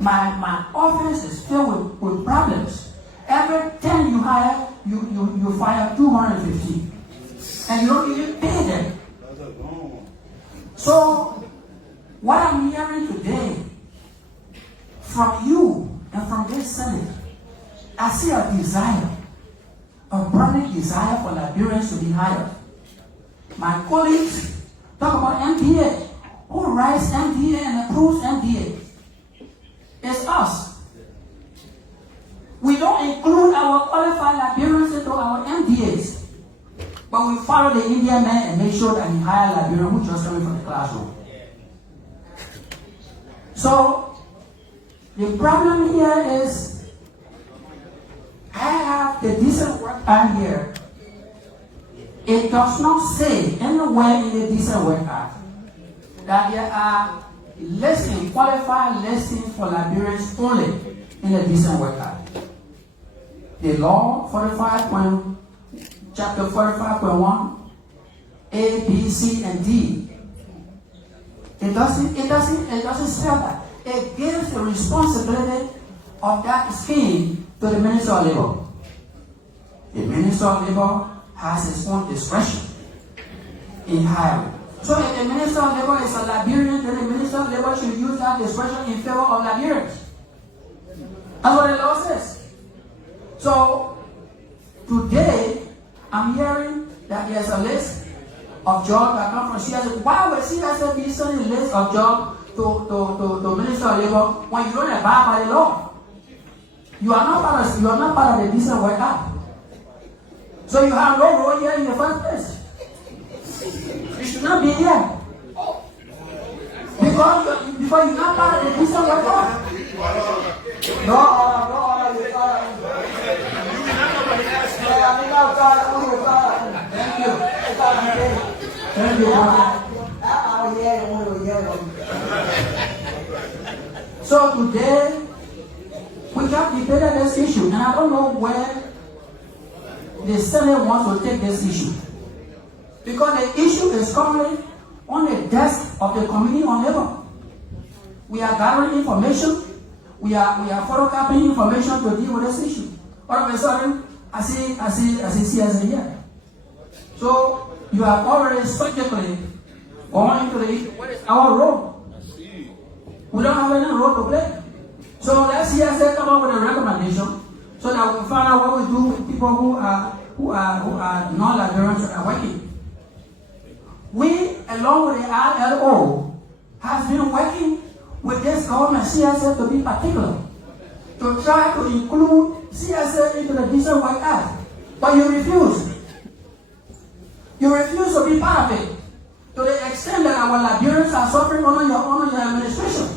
My office is filled with problems. Every 10 you hire, you fire 250. And you don't even pay them. So, what I'm hearing today from you and from this Senate, I see a desire, a burning desire for Liberians to be hired. My colleagues talk about MPA. Who writes MPA and approves MPA? It's us. We don't include our qualified Liberians into our MPAs, but we follow the Indian man and make sure that he hires Liberians who just coming from the classroom. So, the problem here is, I have the decent work act here. It does not say anywhere in the decent work act that there are listings, qualified listings for Liberians only in the decent work act. The law chapter 45.1, A, B, C, and D. It doesn't say that. It gives the responsibility of that scheme to the Minister of Labor. The Minister of Labor has his own discretion in hiring. So if the Minister of Labor is a Liberian, then the Minister of Labor should use that discretion in favor of Liberians. That's what the law says. So today, I'm hearing that there's a list of jobs that come from CSA. Why would CSA be sending a list of jobs to Minister of Labor when you don't abide by the law? You are not part of the Decent Work Act. So you have no role here in the first place. You should not be here. Because you're not part of the Decent Work Act. Thank you. So today, we have debated this issue, and I don't know where the Senate wants to take this issue. Because the issue is currently on the desk of the Committee on Labor. We are gathering information. We are photocopying information to deal with this issue. All of a sudden, I see CSA here. So you have already strategically gone into the issue. What is our role? We don't have any role to play. So let CSA come up with a recommendation so that we find out what we do with people who are non-Liberians that are working. We, along with the ILO, have been working with this government, CSA, to be particular, to try to include CSA into the Decent Work Act. But you refuse. You refuse to be part of it, to the extent that our Liberians are suffering under your administration.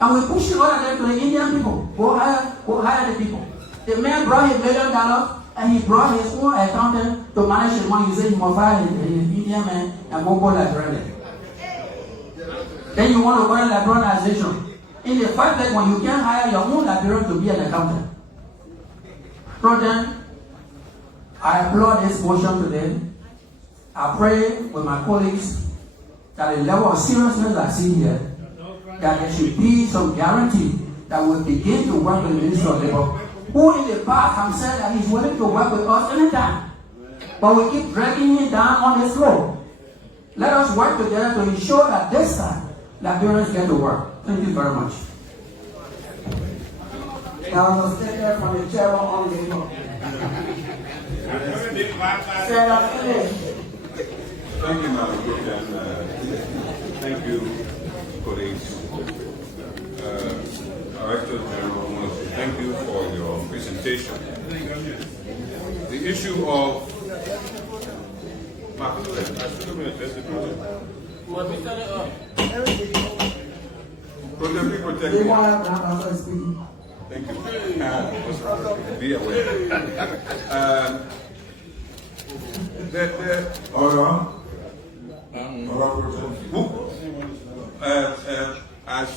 And we push all of them to the Indian people. Go hire the people. The man brought his $1 million and he brought his own accountant to manage his money. He said he must hire the Indian man and go Liberian. Then you want to go to Liberianization. In the fact that when you can't hire your own Liberian to be an accountant. So then, I applaud this motion today. I pray with my colleagues that the level of seriousness I see here, that there should be some guarantee that we'll begin to work with the Minister of Labor, who in the past have said that he's willing to work with us anytime. But we keep dragging him down on this road. Let us work together to ensure that this time, Liberians get to work. Thank you very much. Now, a statement from the chairman on Labor. Thank you, Madam Clerk, and thank you, colleagues. Director General, I want to say thank you for your presentation. The issue of Thank you. Be aware. Order. As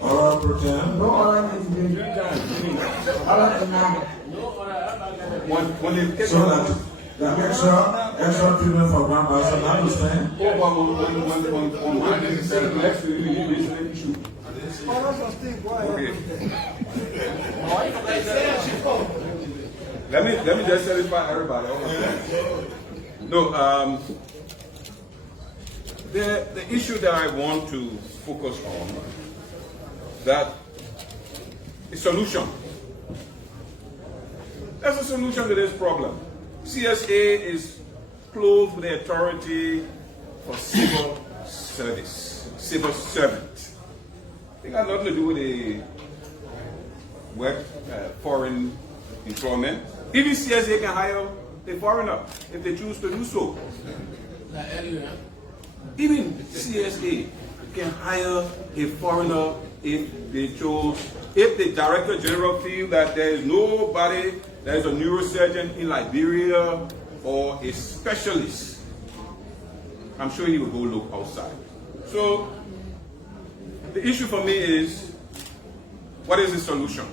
Order pretend. No order is being done. Order tonight. So that the extra treatment for grandmaster, I understand. Let me just satisfy everybody. No, the issue that I want to focus on, that a solution. There's a solution to this problem. CSA is clothed with the authority for civil service, civil servant. They got nothing to do with the work, foreign employment. Even CSA can hire a foreigner if they choose to do so. Even CSA can hire a foreigner if they chose. If the Director General feels that there is nobody, there is a neurosurgeon in Liberia or a specialist, I'm sure he will go look outside. So the issue for me is, what is the solution?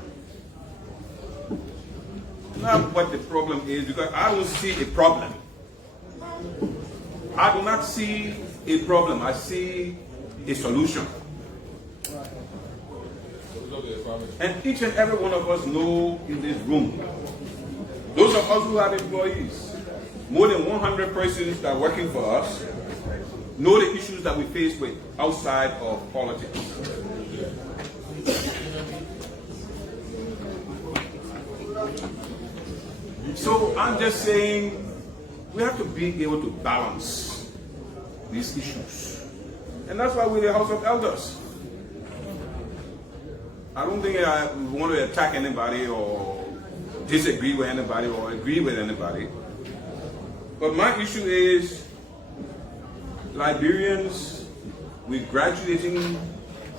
Not what the problem is, because I don't see a problem. I do not see a problem. I see a solution. And each and every one of us know in this room, those of us who have employees, more than 100 persons that are working for us, know the issues that we face with outside of politics. So I'm just saying we have to be able to balance these issues. And that's why we're the House of Elders. I don't think I want to attack anybody or disagree with anybody or agree with anybody. But my issue is Liberians, we're graduating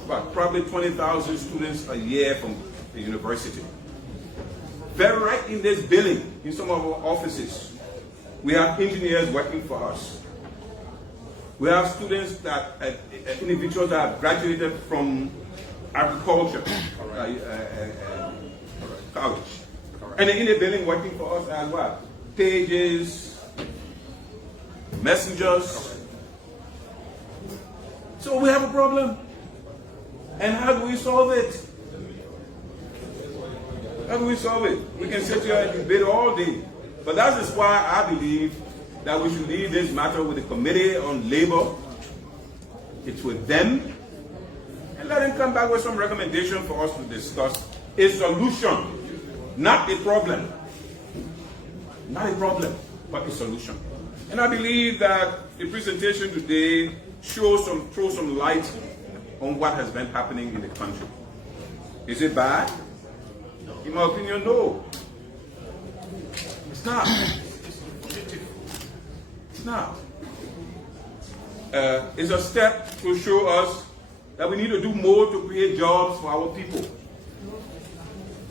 probably 20,000 students a year from the university. Very right in this building, in some of our offices, we have engineers working for us. We have students that, individuals that have graduated from agriculture college. And in the building working for us as well. Pages, messengers. So we have a problem. And how do we solve it? How do we solve it? We can sit here and debate all day. But that is why I believe that we should leave this matter with the Committee on Labor. It's with them. And let them come back with some recommendation for us to discuss a solution, not a problem. Not a problem, but a solution. And I believe that the presentation today throw some light on what has been happening in the country. Is it bad? In my opinion, no. It's not. It's not. It's a step to show us that we need to do more to create jobs for our people.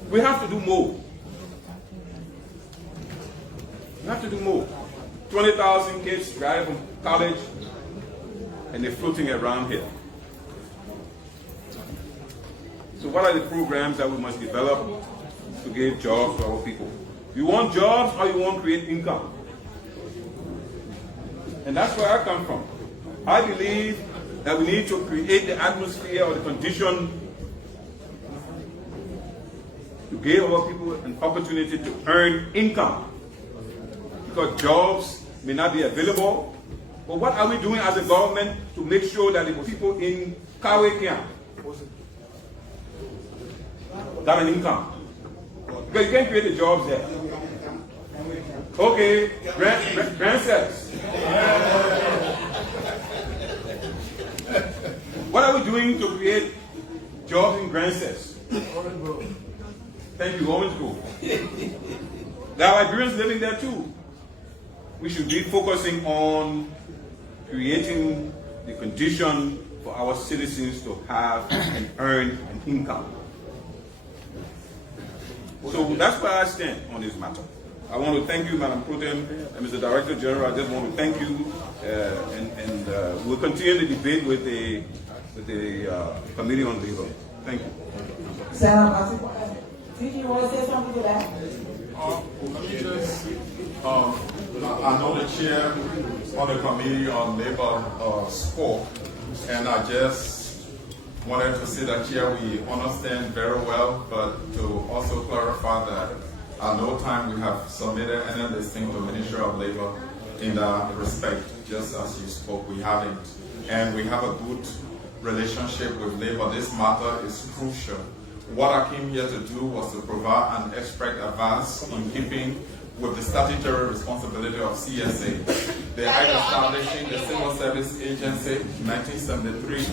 We have to do more. We have to do more. 20,000 kids graduate from college and they're floating around here. So what are the programs that we must develop to give jobs to our people? You want jobs or you want to create income? And that's where I come from. I believe that we need to create the atmosphere or the condition to give our people an opportunity to earn income. Because jobs may not be available. But what are we doing as a government to make sure that the people in Kawekian got an income? Because you can't create the jobs there. Okay, Grant says. What are we doing to create jobs in Grand Cess? Thank you, Orange Grove. There are Liberians living there too. We should be focusing on creating the condition for our citizens to have and earn an income. So that's where I stand on this matter. I want to thank you, Madam Pro Tem and Mr. Director General. I just want to thank you, and we'll continue the debate with the Committee on Labor. Thank you. Senator, did you want to say something to that? Let me just, I know the chair on the Committee on Labor spoke, and I just wanted to say that chair, we understand very well, but to also clarify that at no time we have submitted any listing to the Ministry of Labor in that respect, just as you spoke, we haven't. And we have a good relationship with Labor. This matter is crucial. What I came here to do was to provide an expert advice in keeping with the statutory responsibility of CSA. They are establishing the Civil Service Agency in 1973.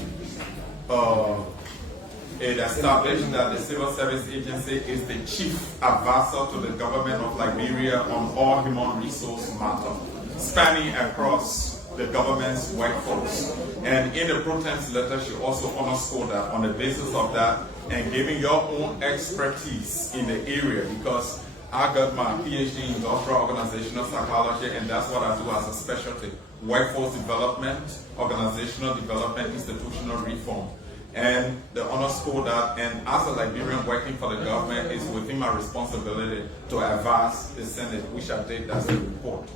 It established that the Civil Service Agency is the chief advisor to the government of Liberia on all human resource matters, spanning across the government's workforce. And in the protest letter, she also underscored that on the basis of that and giving your own expertise in the area, because I got my PhD in industrial organizational psychology, and that's what I do as a specialty: workforce development, organizational development, institutional reform. And the underscore that, and as a Liberian working for the government, it's within my responsibility to advise the Senate, which I did. That's the report.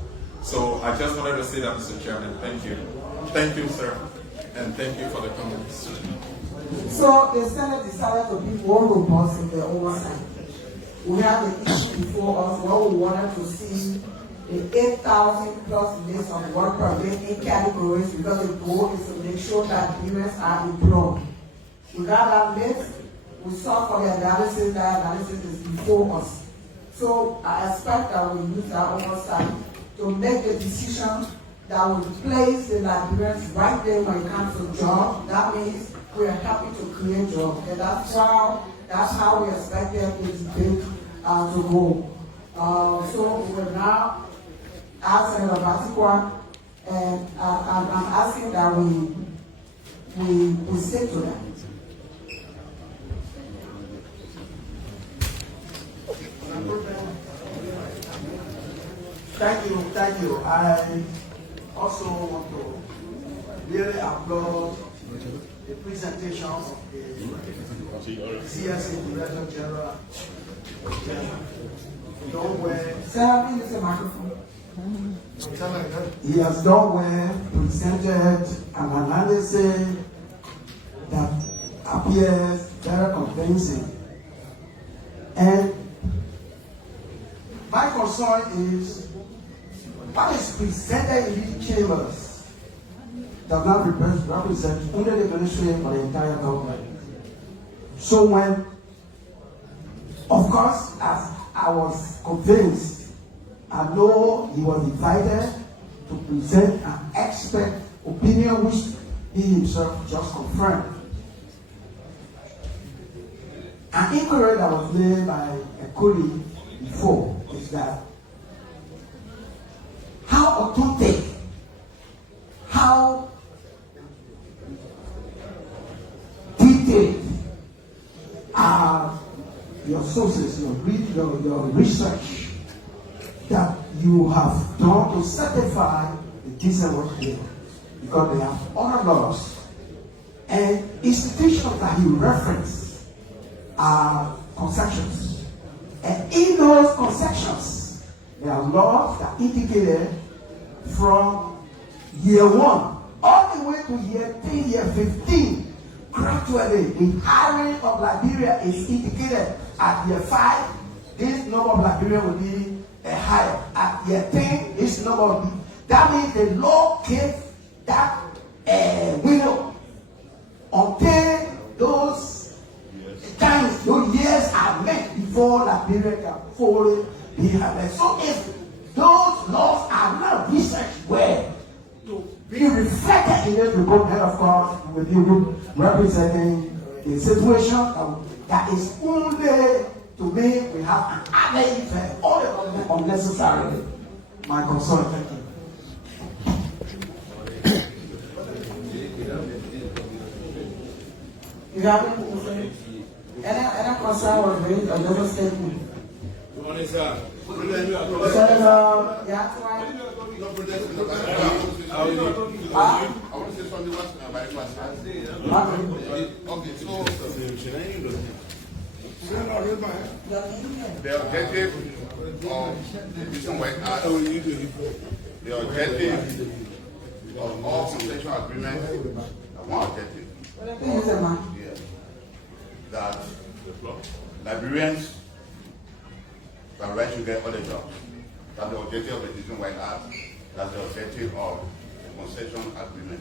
So I just wanted to say that, Mr. Chairman. Thank you. Thank you, sir. And thank you for the comments. So the Senate decided to be more robust in the oversight. We have an issue before us where we wanted to see the 8,000 plus list of work permit in categories, because the goal is to make sure that Liberians are employed. We got that list. We saw for the analysis, that analysis is before us. So I expect that we use that oversight to make the decision that will place the Liberians right there when it comes to jobs. That means we are happy to create jobs. And that's how we expect the debate to go. So we will now ask Senator Batikwa, and I'm asking that we stick to that. Thank you. I also want to really applaud the presentation of the CSA Director General. He has done well, presented an analysis that appears very convincing. And my concern is what is presented in these chambers does not represent only the ministry or the entire government. So when, of course, as I was convinced, I know he was invited to present an expert opinion which he himself just confirmed. An inquiry that was made by a colleague before is that how authentic, how detailed are your sources, your research that you have done to certify the decent work here, because they have other laws and institutions that you reference are concessions. And in those concessions, there are laws that indicated from year 1 all the way to year 10, year 15, gradually the hiring of Liberia is indicated at year 5. This number of Liberians will be higher. At year 10, this number will be. That means the law gave that window until those times, those years are met before Liberia can fully be harvested. So if those laws are not researched well to be reflected in this report, then of course we will be representing a situation that is only, to me, we have an added effect, all unnecessarily. My concern, thank you. You have anything to say? Any concern or raised or just statement? Senator Yatwa? I want to say something about okay, so the objective of the Decent White Act, the objective of all concession agreements, one objective. Yeah. That Liberians can right to get all the jobs. That's the objective of the Decent White Act. That's the objective of the concession agreement.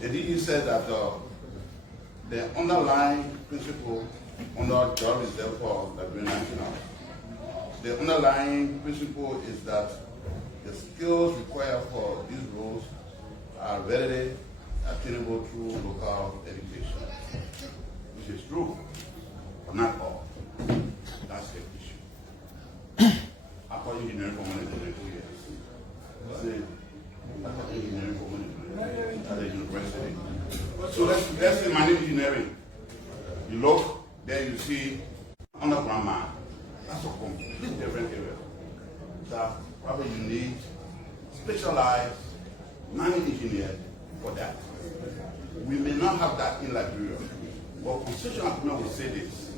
The DE said that the underlying principle under job is therefore Liberian national. The underlying principle is that the skills required for these roles are readily attainable through local education, which is true, but not all. That's the issue. After engineering for more than 2 years, after engineering for more than 2 years at the university. So let's say mining engineering. You look, there you see underground mine. That's a completely different area. That probably you need specialized mining engineer for that. We may not have that in Liberia, but concession agreement will say this.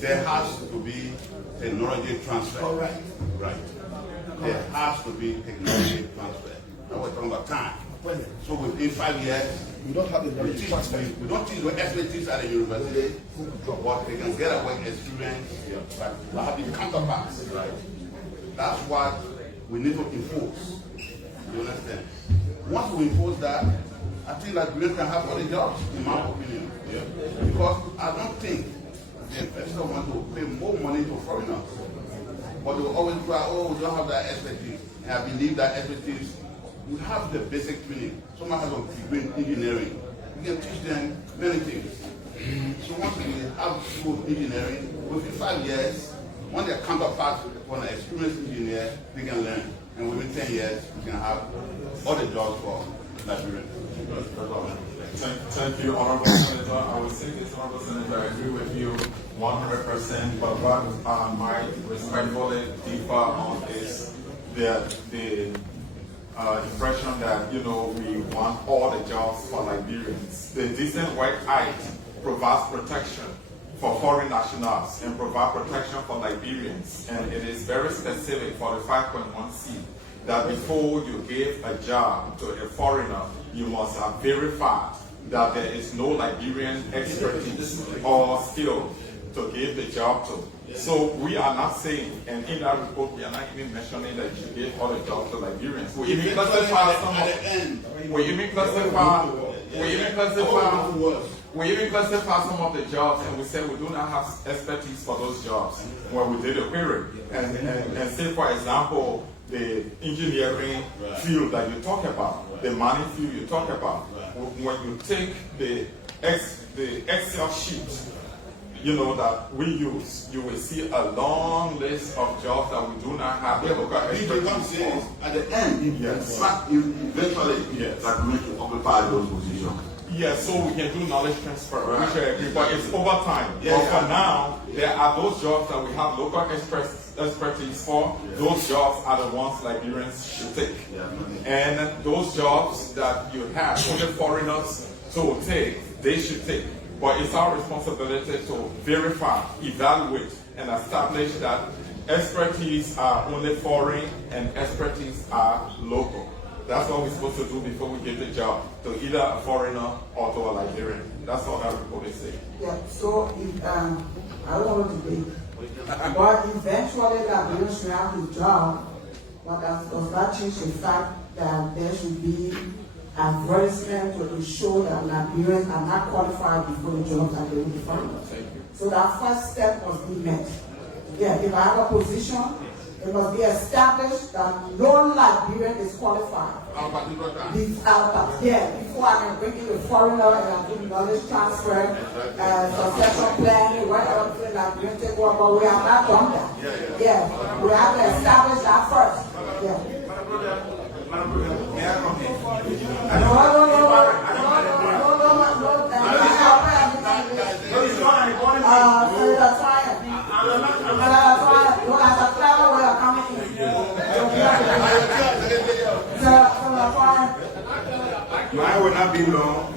There has to be technology transfer. Correct. Right. There has to be technology transfer. Now we're talking about time. So within 5 years, we don't have the we don't teach what expertise at the university, but they can get a work experience, but we have the counterparts. Right. That's what we need to enforce. You understand? Once we enforce that, I think that we can have all the jobs, in my opinion. Yeah. Because I don't think the investor want to pay more money to foreigners. But they will always cry, oh, we don't have that expertise. And I believe that expertise, we have the basic training. Someone has to be doing engineering. We can teach them many things. So once we have school of engineering, within 5 years, when their counterpart for an experienced engineer, they can learn. And within 10 years, we can have all the jobs for Liberians. Thank you, Honorable Senator. I would say this, Honorable Senator, I agree with you 100%, but what I might respectfully differ on is the impression that, you know, we want all the jobs for Liberians. The Decent Work Act provides protection for foreign nationals and provide protection for Liberians, and it is very specific for the 5.1c that before you give a job to a foreigner, you must have verified that there is no Liberian expertise or skill to give the job to. So we are not saying, and in that report we are not even mentioning that you should give all the jobs to Liberians. We even classify some of some of the jobs, and we said we do not have expertise for those jobs when we did a query. And say, for example, the engineering field that you talk about, the mining field you talk about. When you take the Excel sheet, you know, that we use, you will see a long list of jobs that we do not have the local expertise for. At the end, yes, eventually, yes, that we need to occupy those positions. Yes, so we can do knowledge transfer, which I agree, but it's over time. Yeah, but for now, there are those jobs that we have local expertise for. Those jobs are the ones Liberians should take. And those jobs that you have only foreigners to take, they should take. But it's our responsibility to verify, evaluate, and establish that expertise are only foreign and expertise are local. That's what we're supposed to do before we give the job to either a foreigner or to a Liberian. That's all that report is saying. Yeah, so if, I don't want to debate, but eventually Liberians should have the job, but does that change the fact that there should be advertisement to show that Liberians are not qualified before the jobs are going to be foreigners? So that first step must be met. Yeah, if I have a position, it must be established that no Liberian is qualified. Before I can bring in a foreigner and I do knowledge transfer, succession planning, whatever thing Liberian take over, but we have not done that. Yeah, we have to establish that first. Yeah. Mine will not be long.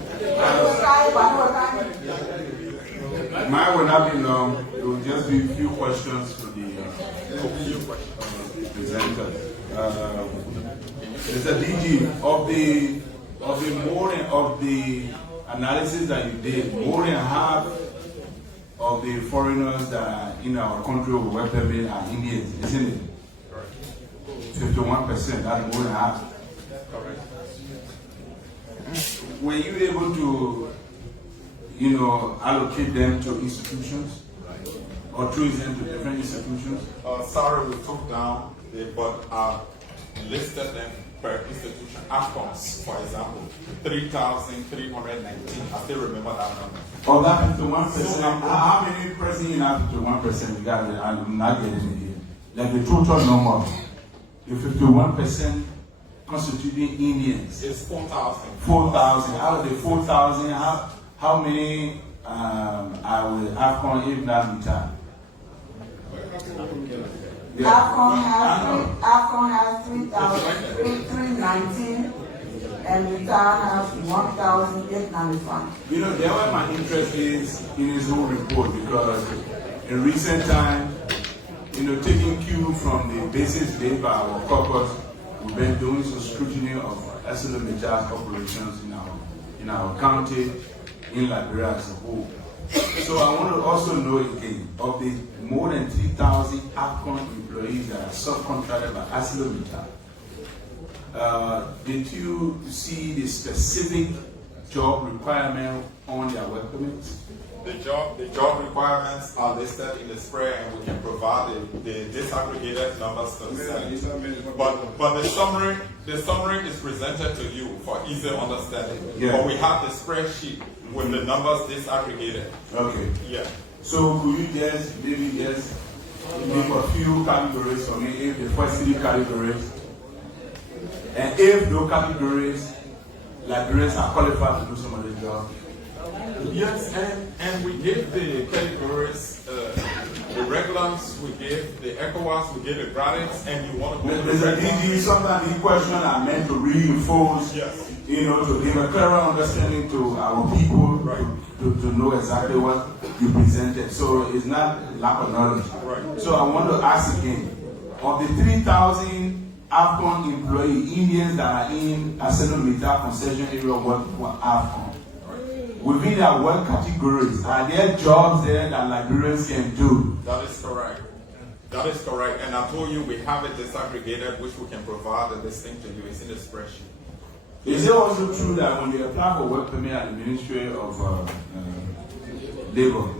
Mine will not be long. It will just be a few questions to the presenter. Mr. DG, of the analysis that you did, more than half of the foreigners that are in our country with work permit are Indians, isn't it? 51%, that's more than half. Correct. Were you able to, allocate them to institutions? Or choose them to different institutions? Sorry, we took down, but listed them per institution. AFCONS, for example, 3,319. I still remember that number. Of that 51%, how many present in that 51% you got? I'm not getting it here. Like the total number, the 51% constituting Indians. It's 4,000. 4,000. Out of the 4,000, how many are with AFCON if not retired? AFCON has 3,319 and retired has 1,895. There where my interest is in his whole report, because in recent time, taking cue from the basis laid by our caucus, we've been doing some scrutiny of SLM operations in our county, in Liberia as a whole. So I want to also know again, of the more than 3,000 AFCON employees that are subcontracted by ArcelorMittal, did you see the specific job requirement on their work permits? The job requirements are listed in the spread, and we can provide the disaggregated numbers to the Senate. But the summary is presented to you for easy understanding. Yeah. But we have the spreadsheet with the numbers disaggregated. Okay. Yeah. So could you just maybe just name a few categories for me, if the first 3 categories, and if those categories, Liberians are qualified to do some of the job? Yes, and we give the categories, the regulars, we give the ECOWAS, we give the graduates, and you want to go to the DG, sometimes the question are meant to reinforce, yes, to give a clearer understanding to our people, right, to know exactly what you presented. So it's not lack of knowledge. Right. So I want to ask again, of the 3,000 AFCON employee Indians that are in ArcelorMittal concession area work for AFCON, within their work categories, are there jobs there that Liberians can do? That is correct. That is correct. And I told you we have it disaggregated, which we can provide the listing to you. It's in the spreadsheet. Is it also true that when you apply for work permit at the Ministry of Labor,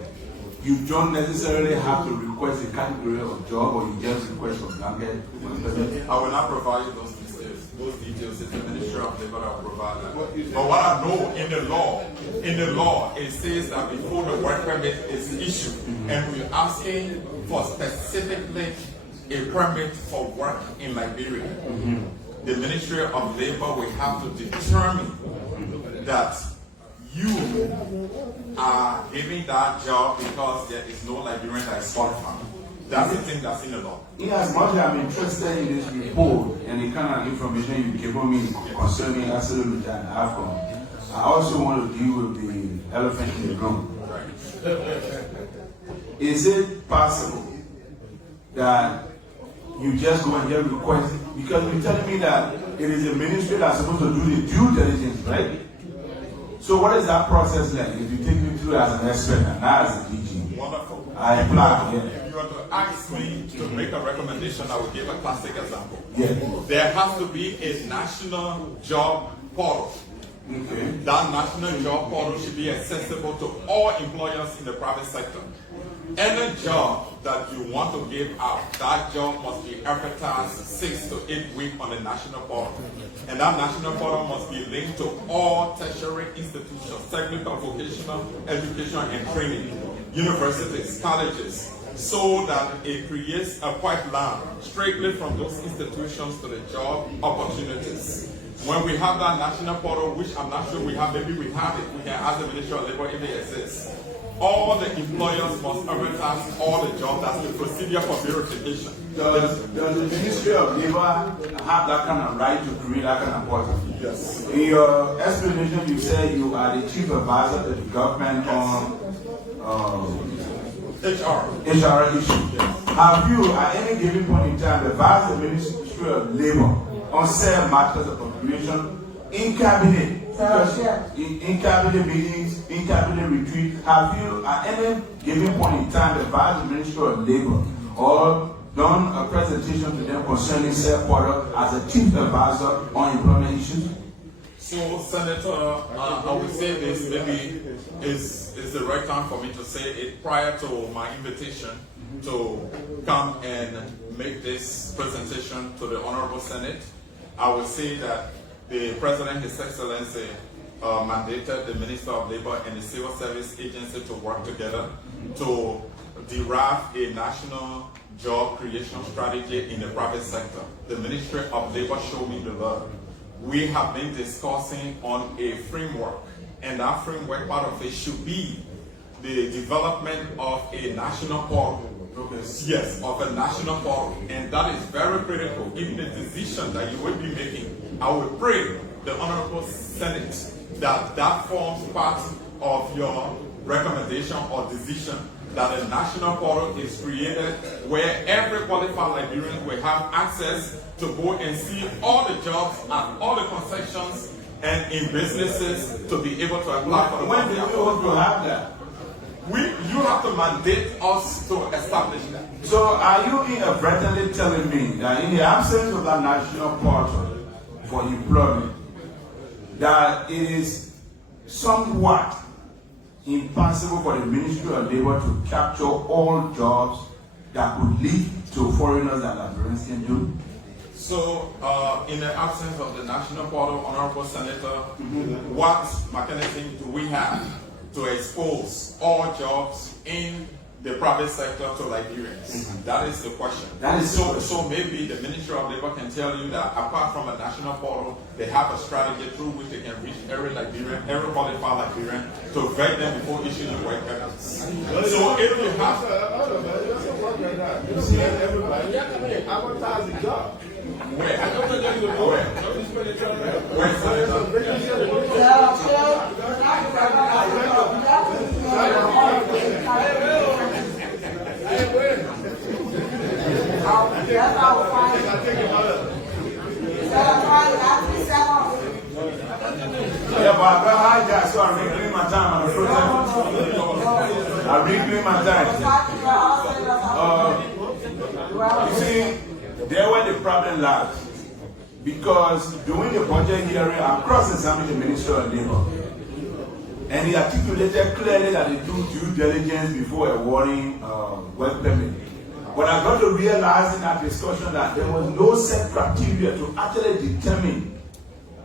you don't necessarily have to request a category of job, or you just request a blanket work permit? I will not provide you those details. Those details is the Ministry of Labor that will provide that. But what I know in the law, it says that before the work permit is issued, and we're asking for specifically a permit for work in Liberia, the Ministry of Labor will have to determine that you are giving that job because there is no Liberian that is qualified. That's the thing that's in the law. In as much as I'm interested in this report and the kind of information you've given me concerning ArcelorMittal and AFCON, I also want to deal with the elephant in the room. Is it possible that you just go and get request? Because you're telling me that it is a ministry that's supposed to do the due diligence, right? So what is that process like? If you take me through as an expert and not as a DG? Wonderful. I apply. If you were to ask me to make a recommendation, I would give a classic example. Yeah. There has to be a national job portal. Okay. That national job portal should be accessible to all employers in the private sector. Any job that you want to give out, that job must be advertised 6 to 8 weeks on the national portal. And that national portal must be linked to all tertiary institutions, technical, vocational, education and training, universities, colleges, so that it creates a pipeline straightly from those institutions to the job opportunities. When we have that national portal, which I'm not sure we have, maybe we have it, we can ask the Ministry of Labor if it exists. All the employers must advertise all the jobs. That's the procedure for verification. Does the Ministry of Labor have that kind of right to create that kind of portal? Yes. In your explanation, you said you are the chief advisor to the government on HR issues. Yes. Have you, at any given point in time, advised the Ministry of Labor on certain matters of population in cabinet? In cabinet meetings, in cabinet retreat, have you at any given point in time advised the Ministry of Labor or done a presentation to them concerning said portal as a chief advisor on employment issues? So, Senator, I would say this maybe is the right time for me to say it prior to my invitation to come and make this presentation to the Honorable Senate. I would say that the President, His Excellency, mandated the Minister of Labor and the Civil Service Agency to work together to derive a national job creation strategy in the private sector. The Ministry of Labor showed me the love. We have been discussing on a framework, and that framework, part of it should be the development of a national portal. Yes, of a national portal, and that is very critical. Even the decision that you will be making, I will pray the Honorable Senate that forms part of your recommendation or decision, that a national portal is created where every qualified Liberian will have access to go and see all the jobs and all the concessions and in businesses to be able to apply for the When do we hope to have that? You have to mandate us to establish that. So are you inadvertently telling me that in the absence of that national portal for employment, that it is somewhat impossible for the Ministry of Labor to capture all jobs that could lead to foreigners that Liberians can do? So, in the absence of the national portal, Honorable Senator, what mechanism do we have to expose all jobs in the private sector to Liberians? That is the question. That is so maybe the Ministry of Labor can tell you that apart from a national portal, they have a strategy through which they can reach every Liberian, every qualified Liberian, to vet them before issuing the work permits. So if you have advertise the job. where? Yeah, but I got hijacked, so I reclaim my time on the protest. I reclaim my time. You see, there where the problem lies. Because during the budget hearing, I cross-examined the Minister of Labor. And he articulated clearly that they do due diligence before awarding work permit. But I got to realize in that discussion that there was no set criteria to actually determine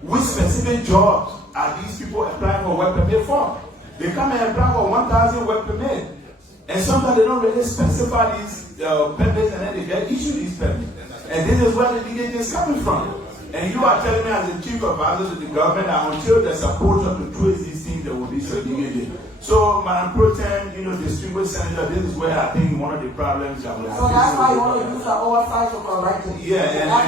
which specific jobs are these people applying for work permit for. They come and apply for 1,000 work permit. And sometimes they don't really specify these permits, and then they get issued these permits. And this is where the litigation is coming from. And you are telling me as a chief advisor to the government that until there's a portal to trace these things, there will be some litigation. So, Madam Pro Tem, distinguished Senator, this is where I think one of the problems that we have. So that's why you want to use the oversight to correct it. Yeah, and I'm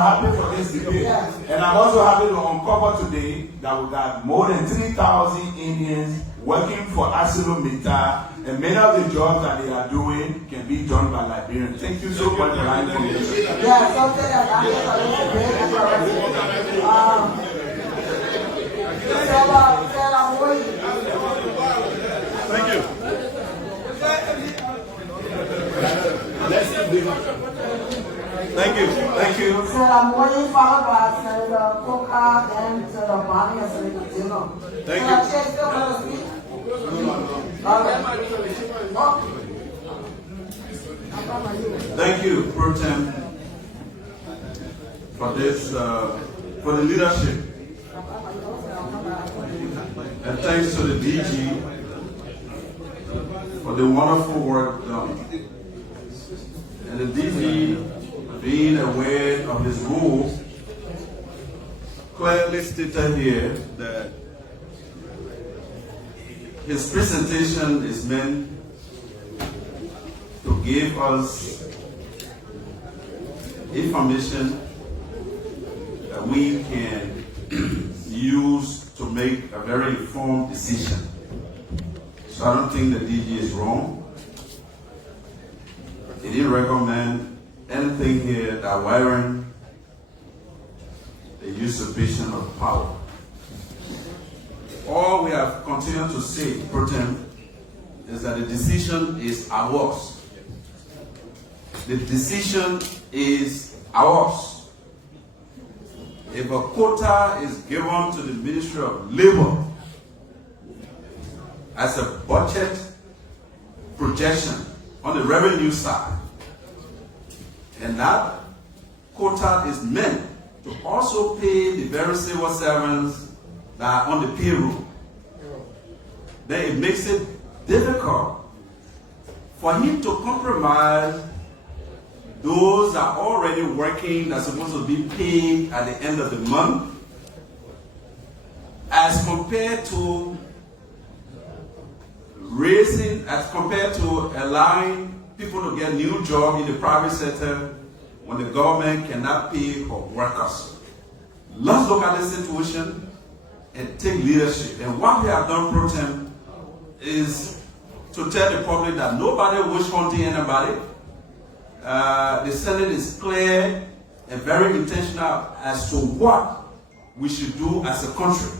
happy for this debate. Yes. And I'm also happy to uncover today that we got more than 3,000 Indians working for ArcelorMittal, and many of the jobs that they are doing can be done by Liberians. Thank you so much for that information. Yeah, something that I'm going to Thank you. Thank you. Thank you. Senator Moyi, followed by Senator Coker, then Senator Bonnie, and Senator Dino. Thank you. Senator Chair, still want to speak? Thank you, Pro Tem, for this, for the leadership. And thanks to the DG for the wonderful work done. And the DG, being aware of his role, clearly stated here that his presentation is meant to give us information that we can use to make a very informed decision. So I don't think the DG is wrong. He didn't recommend anything here that warrant the usurpation of power. All we have continued to say, Pro Tem, is that the decision is ours. The decision is ours. If a quota is given to the Ministry of Labor as a budget projection on the revenue side, and that quota is meant to also pay the very civil servants that are on the payroll, then it makes it difficult for him to compromise those that are already working, that's supposed to be paid at the end of the month, as compared to allowing people to get new jobs in the private sector when the government cannot pay for workers. Let's look at this situation and take leadership. And what we have done, Pro Tem, is to tell the public that nobody wish hunting anybody. The Senate is clear and very intentional as to what we should do as a country.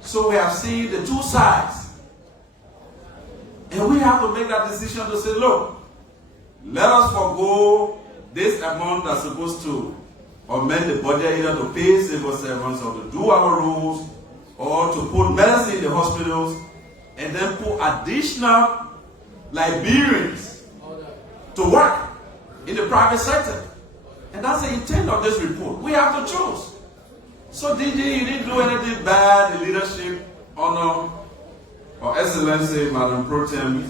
So we have seen the two sides. And we have to make that decision to say, look, let us forego this amount that's supposed to amend the budget either to pay civil servants or to do our rules or to put medicine in the hospitals and then put additional Liberians to work in the private sector. And that's the intent of this report. We have to choose. So DG, you didn't do anything bad in leadership, honor, or excellency, Madam Pro Tem,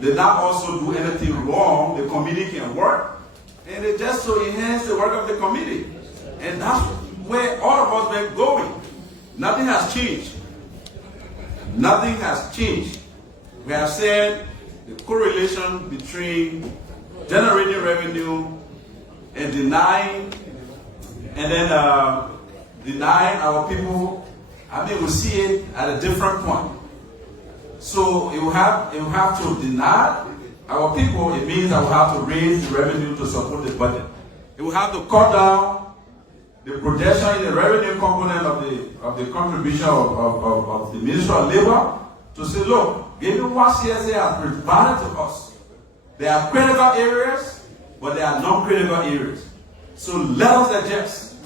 did not also do anything wrong. The committee can work, and it just to enhance the work of the committee. And that's where all of us been going. Nothing has changed. Nothing has changed. We have said the correlation between generating revenue and denying, and then denying our people. I mean, we see it at a different point. So it will have to deny our people. It means that we have to raise the revenue to support the budget. It will have to cut down the projection in the revenue component of the contribution of the Ministry of Labor to say, look, given what CSA has provided to us, there are critical areas, but there are non-critical areas. So let us adjust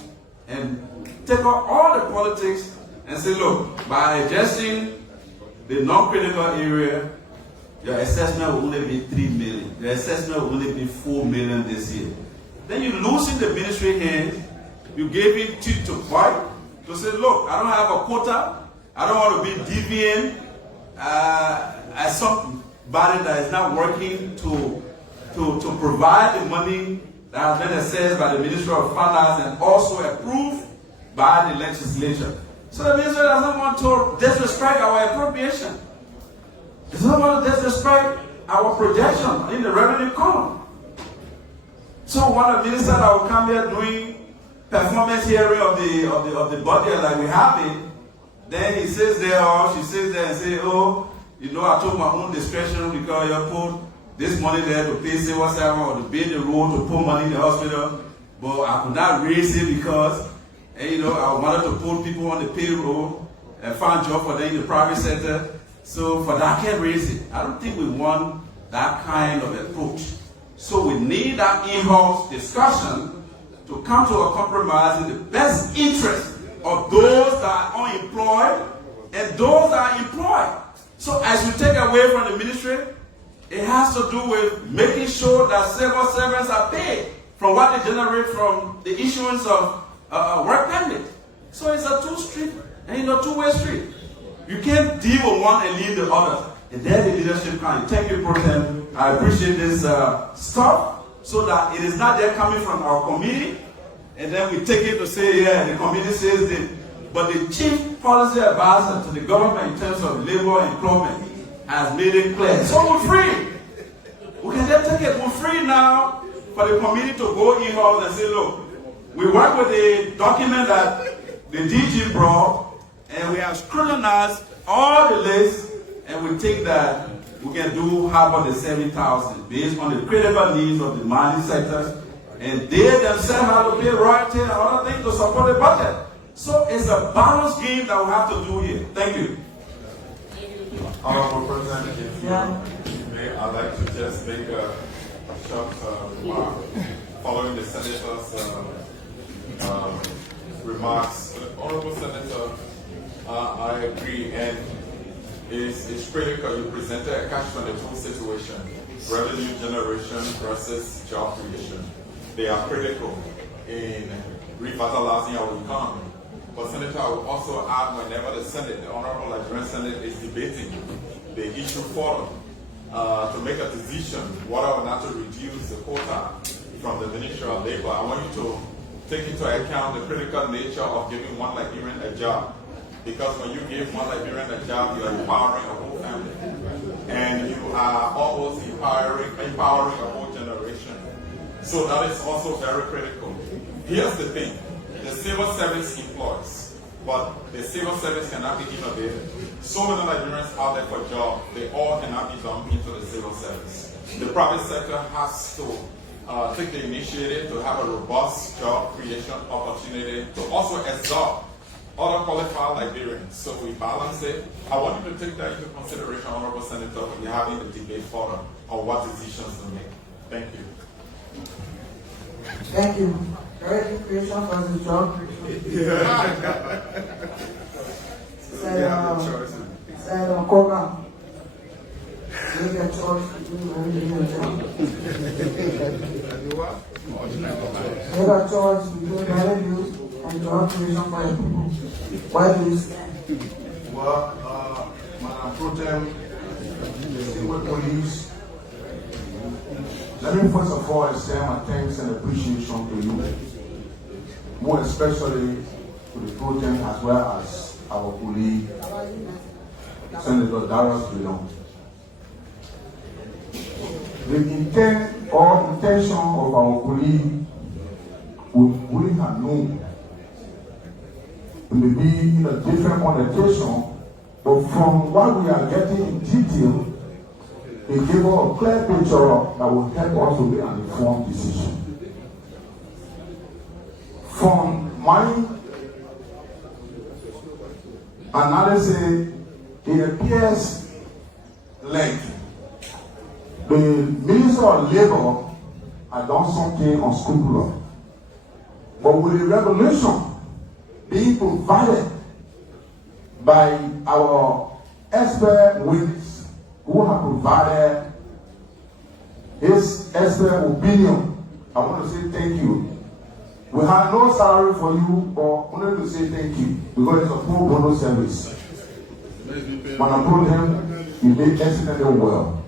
and take out all the politics and say, look, by adjusting the non-critical area, your assessment will only be 3 million. Your assessment will only be 4 million this year. Then you loosen the ministry hands, you gave it to fight to say, look, I don't have a quota, I don't want to be deviant as somebody that is not working to provide the money that has been assessed by the Ministry of Finance and also approved by the legislature. So the minister doesn't want to disrespect our appropriation. He doesn't want to disrespect our projection in the revenue column. So when a minister that will come here doing performance hearing of the budget like we have it, then he sits there or she sits there and say, oh, you know, I took my own discretion because you put this money there to pay civil servant or to build the road, to put money in the hospital, but I could not raise it because, you know, I wanted to put people on the payroll and find job for them in the private sector. So for that, I can't raise it. I don't think we want that kind of approach. So we need that in-house discussion to come to a compromise in the best interest of those that are unemployed and those that are employed. So as we take away from the ministry, it has to do with making sure that civil servants are paid from what they generate from the issuance of work permit. So it's a two-way street. You can't deal with one and leave the other. And then the leadership can. Thank you, Pro Tem. I appreciate this stuff so that it is not just coming from our committee and then we take it to say, yeah, the committee says this. But the chief policy advisor to the government in terms of labor and employment has made it clear. So we're free. We can just take it. We're free now for the committee to go in-house and say, look, we work with the document that the DG brought, and we have scrutinized all the lists, and we think that we can do half of the 7,000 based on the critical needs of the mining sector, and they themselves have to pay royalty and other things to support the budget. So it's a balanced game that we have to do here. Thank you. Honorable President, if you may, I'd like to just make a short remark following the Senator's remarks. Honorable Senator, I agree, and it's critical. You presented a catch-22 situation, revenue generation versus job creation. They are critical in revitalizing our economy. But Senator, I would also add, whenever the Senate, the Honorable Nigerian Senate, is debating the issue for to make a decision whether or not to reduce the quota from the Ministry of Labor, I want you to take into account the critical nature of giving one Liberian a job. Because when you give one Liberian a job, you are empowering a whole family. And you are almost empowering a whole generation. So that is also very critical. Here's the thing. The civil service employs, but the civil service cannot be innovated. So many Nigerians out there for jobs, they all cannot be dumped into the civil service. The private sector has to take the initiative to have a robust job creation opportunity to also absorb other qualified Liberians. So we balance it. I want you to take that into consideration, Honorable Senator, when you're having the debate further on what decisions to make. Thank you. Thank you. Very creation for the job. Said Koga. Make a choice between value and job creation for the people. Why do you stand? Well, Madam Pro Tem, distinguished colleagues, let me first of all extend my thanks and appreciation to you, more especially to the Pro Tem as well as our colleague, Senator Darius Bilon. The intent or intention of our colleague would have known maybe in a different connotation, but from what we are getting in detail, it gave us a clear picture that will help us to make an informed decision. From my analysis, it appears like the Minister of Labor had done something unscrupulous. But with the revelation being provided by our expert witness who have provided his expert opinion, I want to say thank you. We have no salary for you, but only to say thank you because it's a pro bono service. When I told him, you did excellently well.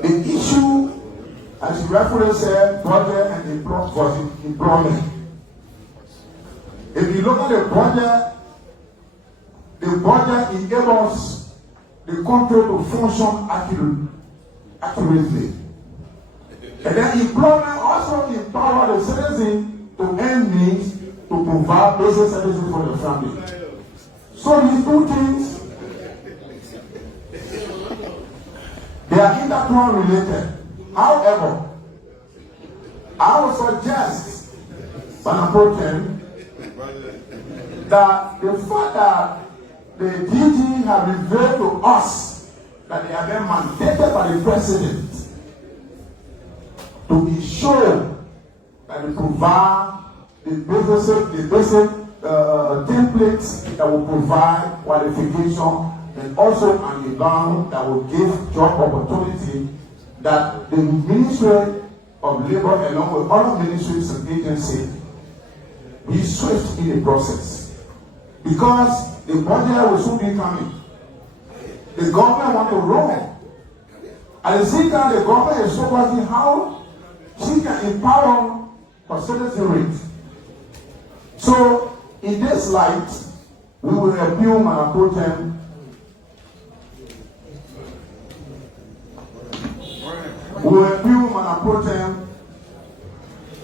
The issue, as you referenced, said, budget and employment. If you look at the budget enables the country to function accurately. And then employment also empowers the citizen to earn means to provide basic services for the family. So these two things, they are interrelated. However, I would suggest, Madam Pro Tem, that the fact that the DG have revealed to us that they have been mandated by the President to ensure that they provide the basic templates that will provide qualification and also an environment that will give job opportunity, that the Ministry of Labor along with other ministries and agencies be swift in the process. Because the budget will soon be coming. The government wants to roll. At the same time, the government is focusing how she can empower fertility rate. So, in this light, we will appeal, Madam Pro Tem,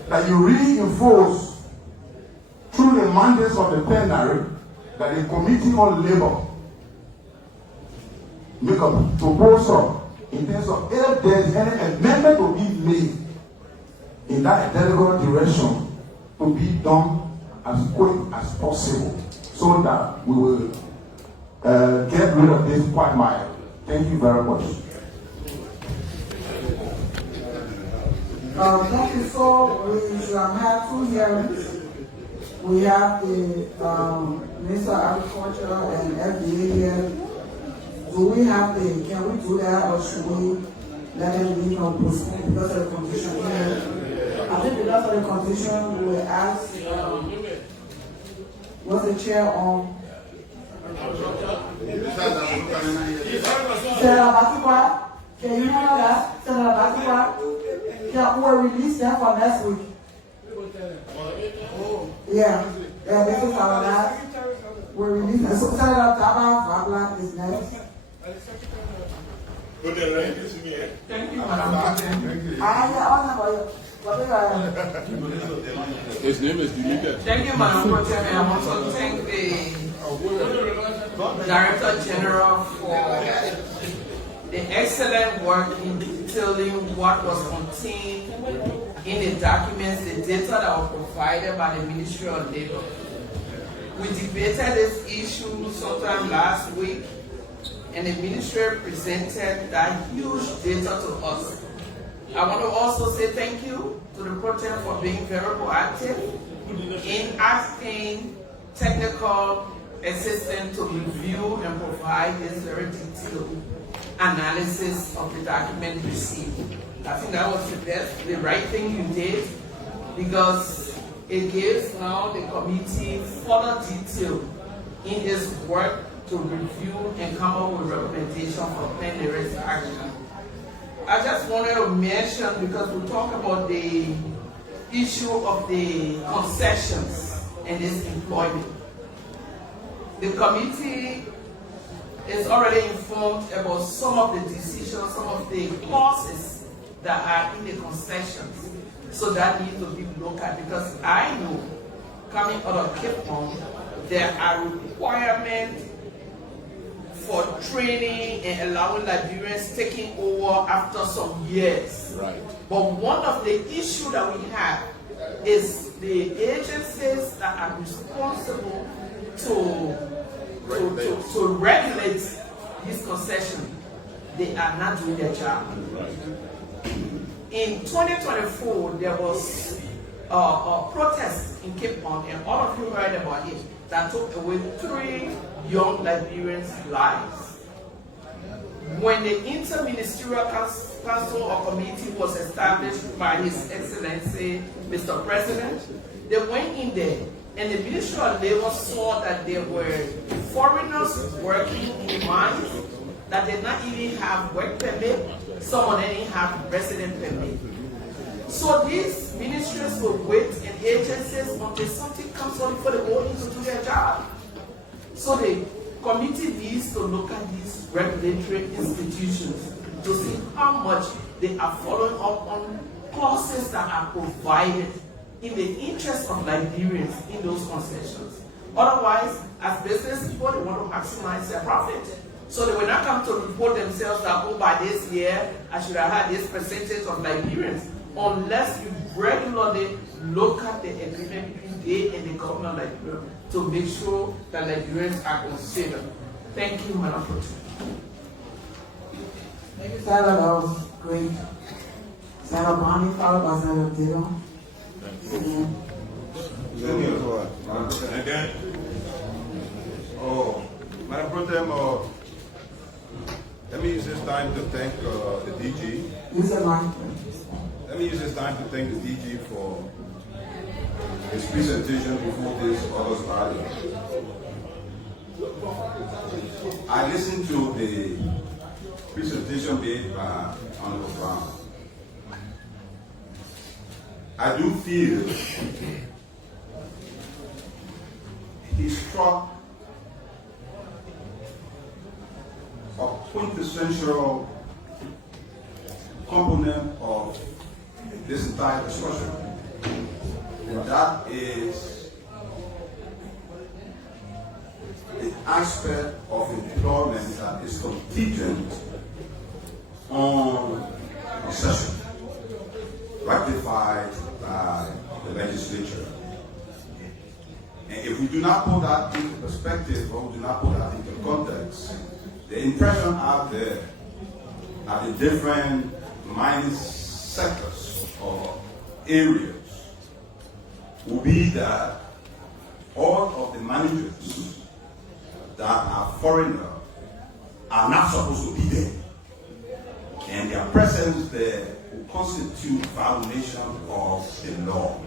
that you reinforce through the mandates of the plenary that the Committee on Labor make a proposal in terms of if there is any amendment to be made in that delegate direction to be done as quick as possible so that we will get rid of this quagmire. Thank you very much. Thank you. So we have two hearings. We have the Minister of Agriculture and FDA here. Do we have can we do that or should we let them leave or postpone because of the condition here? I think because of the condition, we will ask, what's the chair on? Senator Batikwa, can you handle that? Senator Batikwa, can we release them for next week? Yeah, this is our last. We're releasing. So Senator Taba is next. Thank you, Madam President. His name is deleted. Thank you, Madam President. I want to thank the Director General for the excellent work in detailing what was contained in the documents, the data that were provided by the Ministry of Labor. We debated this issue sometime last week, and the ministry presented that huge data to us. I want to also say thank you to the Protem for being very proactive in asking technical assistance to review and provide this very detailed analysis of the document received. I think that was the right thing you did, because it gives now the committee further detail in its work to review and come up with recommendations for plan the rest action. I just wanted to mention, because we talk about the issue of the concessions and this employment. The committee is already informed about some of the decisions, some of the clauses that are in the concessions. So that needs to be looked at, because I know, coming out of Cape Town, there are requirements for training and allowing Liberians taking over after some years. Right. But one of the issues that we have is the agencies that are responsible to regulate this concession. They are not doing their job. Right. In 2024, there was a protest in Cape Town, and all of you heard about it, that took away 3 young Liberians' lives. When the Interministerial Council or Committee was established by His Excellency, Mr. President, they went in there, and the Ministry of Labor saw that there were foreigners working in mines that did not even have work permit. Some of them didn't have resident permit. So these ministries will wait and agencies until something comes on before they go in to do their job. So the committee needs to look at these regulatory institutions to see how much they are following up on clauses that are provided in the interest of Liberians in those concessions. Otherwise, as business people, they want to maximize their profit. So they will not come to report themselves that, oh, by this year, I should have had this percentage of Liberians, unless you regularly look at the agreement between they and the government of Liberia to make sure that Liberians are considered. Thank you, Madam President. Thank you, Senator. That was great. Senator Bonnie, followed by Senator Dillon. And then, Madam Protem, let me use this time to thank the DG. Let me use this time to thank the DG for his presentation before this August rally. I listened to the presentation made by Honorable Brown. I do feel he struck a quintessential component of this entire discussion, and that is the aspect of employment that is contingent on concession, ratified by the legislature. And if we do not put that into perspective, or we do not put that into context, the impression out there at the different mining sectors or areas will be that all of the managers that are foreigners are not supposed to be there. And their presence there will constitute violation of the law.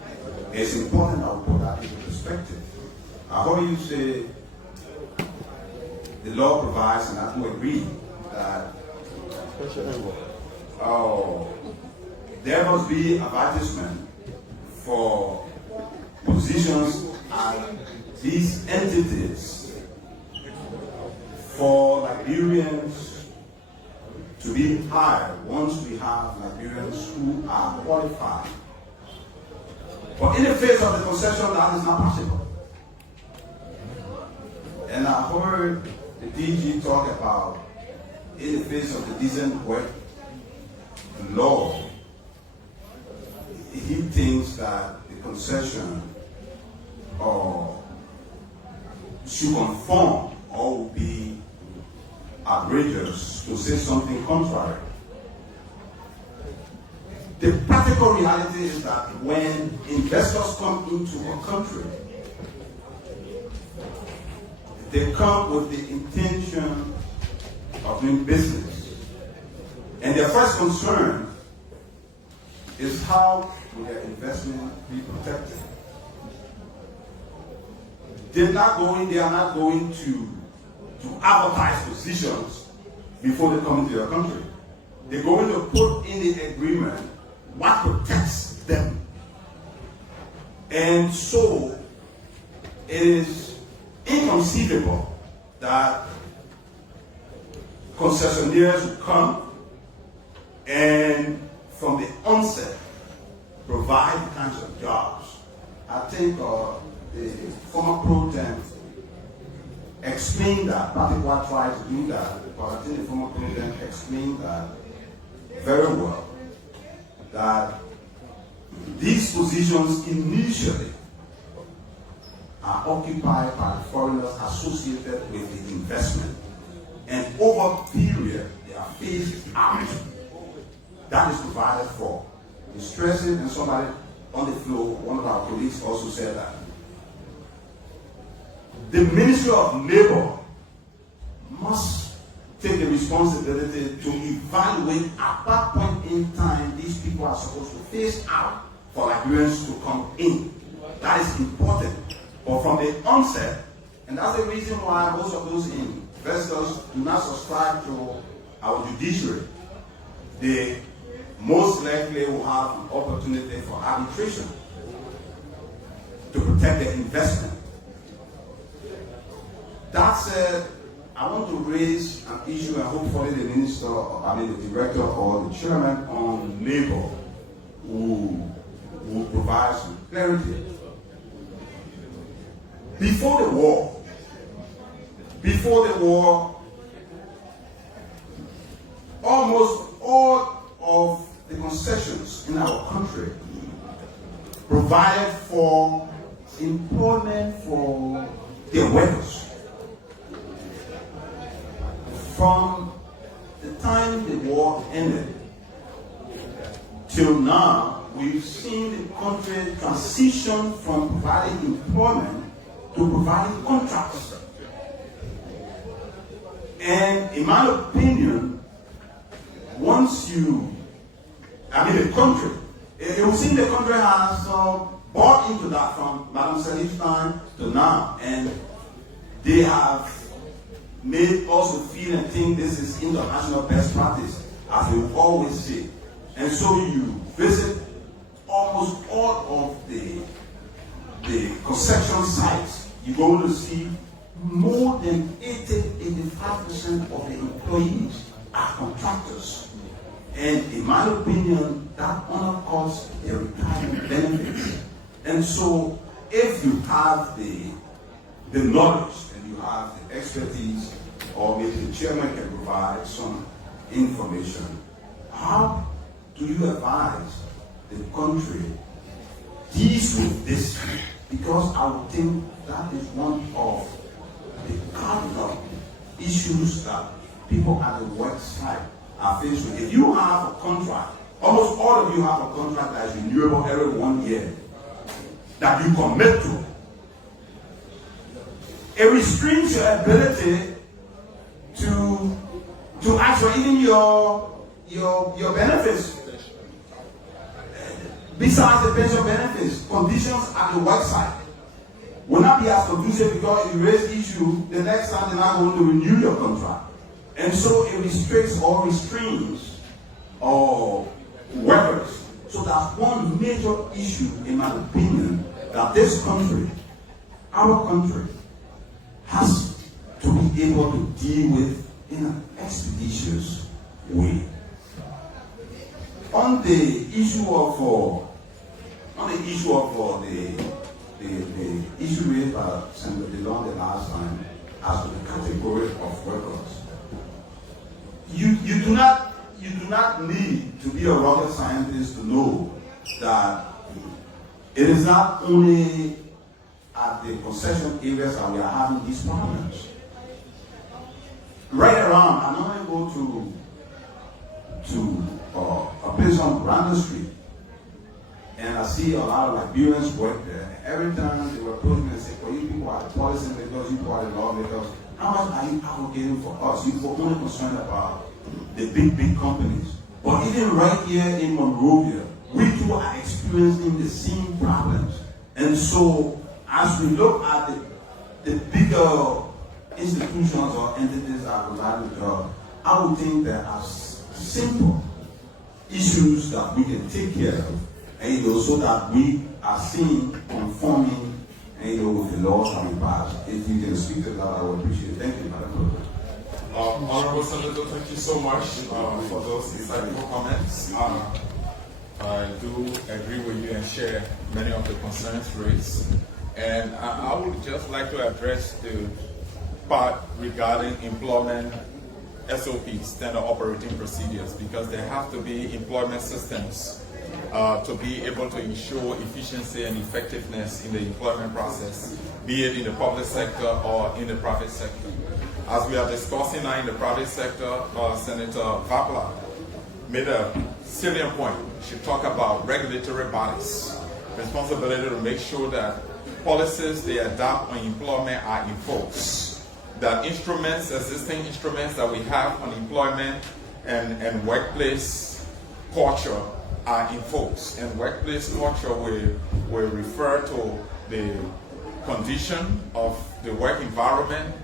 It's important that we put that into perspective. I heard you say the law provides, and I do agree, that there must be advertisement for positions at these entities for Liberians to be hired once we have Liberians who are qualified. But in the face of the concession, that is not possible. And I heard the DG talk about, in the face of the decent work law, he thinks that the concession should conform or would be outrageous to say something contrary. The practical reality is that when investors come into a country, they come with the intention of doing business. And their first concern is how will their investment be protected. They are not going to advertise positions before they come into your country. They're going to put in the agreement what protects them. And so it is inconceivable that concessionaires will come and from the onset provide the kinds of jobs. I think the former pro-tem explained that, particularly tried to do that, but I think the former pro-tem explained that very well, that these positions initially are occupied by foreigners associated with the investment, and over a period they are phased out. That is provided for. It's stressing, and somebody on the floor, one of our colleagues also said that the Ministry of Labor must take the responsibility to evaluate at what point in time these people are supposed to phase out for Liberians to come in. That is important. But from the onset, and that's the reason why most of those investors do not subscribe to our judiciary, they most likely will have an opportunity for arbitration to protect their investment. That said, I want to raise an issue, and hopefully the director or the chairman on labor will provide some clarity. Before the war, almost all of the concessions in our country provided for employment for their workers. From the time the war ended till now, we've seen the country transition from providing employment to providing contracts. And in my opinion, once the country, it would seem the country has bought into that from Madam Salif's time to now, and they have made us feel and think this is international best practice, as we always say. And so you visit almost all of the construction sites, you're going to see more than 80-85% of the employees are contractors. And in my opinion, that undercuts their retirement benefits. And so if you have the knowledge and you have the expertise, or maybe the chairman can provide some information, how do you advise the country deals with this? Because I would think that is one of the cardinal issues that people at the work site are faced with. If you have a contract, almost all of you have a contract that is renewable every 1 year, that you commit to, it restricts your ability to ask for even your benefits. Besides the pension benefits, conditions at the work site will not be as conducive, because if you raise issue, the next time they're not going to renew your contract. And so it restricts or restrains workers. So that's one major issue, in my opinion, that this country, our country, has to be able to deal with in an expeditious way. On the issue of the issue raised by Senator DeLong the last time as to the category of workers, you do not need to be a rocket scientist to know that it is not only at the concession areas that we are having these problems. Right around, I normally go to a place on Brandon Street, and I see a lot of Liberians work there. Every time they were approaching me and say, well, you people are the policymakers, you people are the lawmakers, how much are you advocating for us? You were only concerned about the big companies. But even right here in Monrovia, we too are experiencing the same problems. And so, as we look at the bigger institutions or entities that are providing jobs, I would think there are simple issues that we can take care of, and so that we are seen conforming, with the laws that we pass. If you can speak to that, I would appreciate it. Thank you, Madam President. Honorable Senator, thank you so much for those insightful comments. I do agree with you and share many of the concerns raised. And I would just like to address the part regarding employment SOPs, standard operating procedures, because there have to be employment systems to be able to ensure efficiency and effectiveness in the employment process, be it in the public sector or in the private sector. As we are discussing now in the private sector, Senator Vapla made a salient point. She talked about regulatory bodies, responsibility to make sure that policies they adopt on employment are enforced, that existing instruments that we have on employment and workplace culture are enforced. And workplace culture will refer to the condition of the work environment,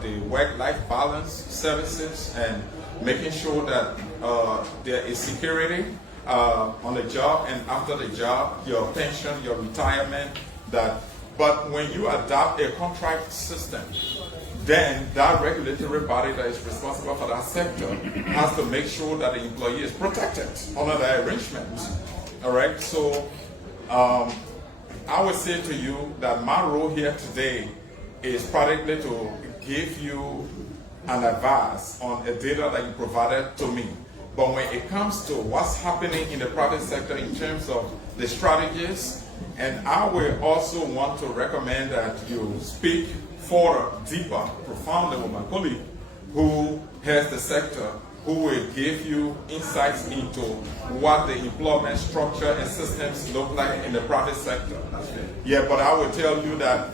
the work-life balance services, and making sure that there is security on the job and after the job, your pension, your retirement. But when you adopt a contract system, then that regulatory body that is responsible for that sector has to make sure that the employee is protected under that arrangement. All right, so I would say to you that my role here today is practically to give you an advice on the data that you provided to me. But when it comes to what's happening in the private sector in terms of the strategies, and I will also want to recommend that you speak further, deeper, profoundly with my colleague who has the sector, who will give you insights into what the employment structure and systems look like in the private sector. Yeah, but I will tell you that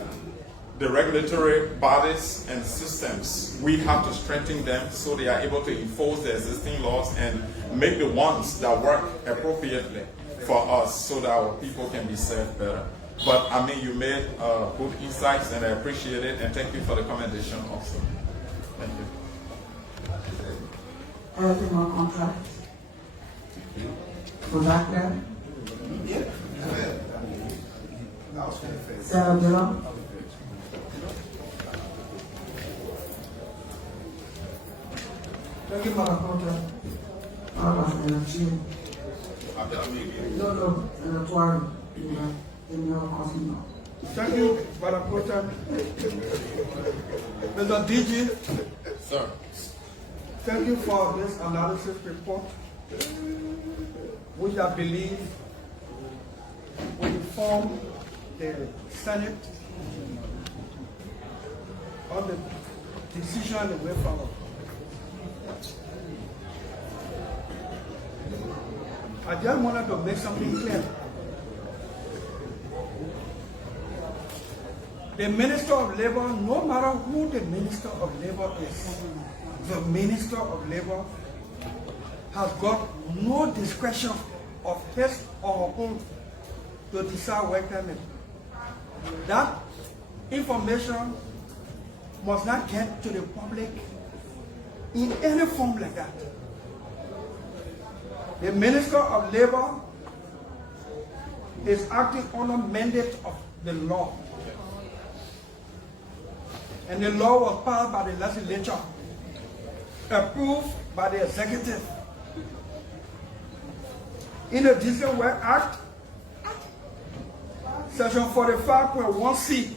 the regulatory bodies and systems, we have to strengthen them so they are able to enforce the existing laws and make the ones that work appropriately for us so that our people can be served better. But I mean, you made good insights and I appreciate it, and thank you for the commendation also. Thank you. Anything on contracts? Was that clear? Yeah. Sarah Dillon? Thank you, Madam President. Thank you, Madam President. Mr. DG. Sir. Thank you for this analysis report, which I believe will inform the Senate on the decision and the way forward. I just wanted to make something clear. The Minister of Labor, no matter who the Minister of Labor is, the Minister of Labor has got no discretion of his or her own to decide work permit. That information must not get to the public in any form like that. The Minister of Labor is acting under mandate of the law. And the law was passed by the legislature, approved by the executive. In the Decent Work Act, Section 45.1c,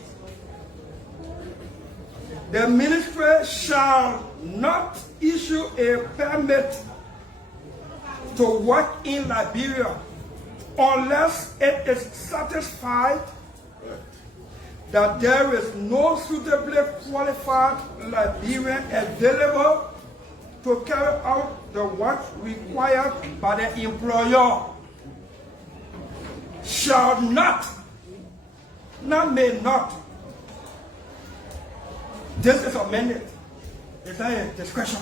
the ministry shall not issue a permit to work in Liberia unless it is satisfied that there is no suitably qualified Liberian available to carry out the work required by the employer shall not may not. This is amended. It's a discretion.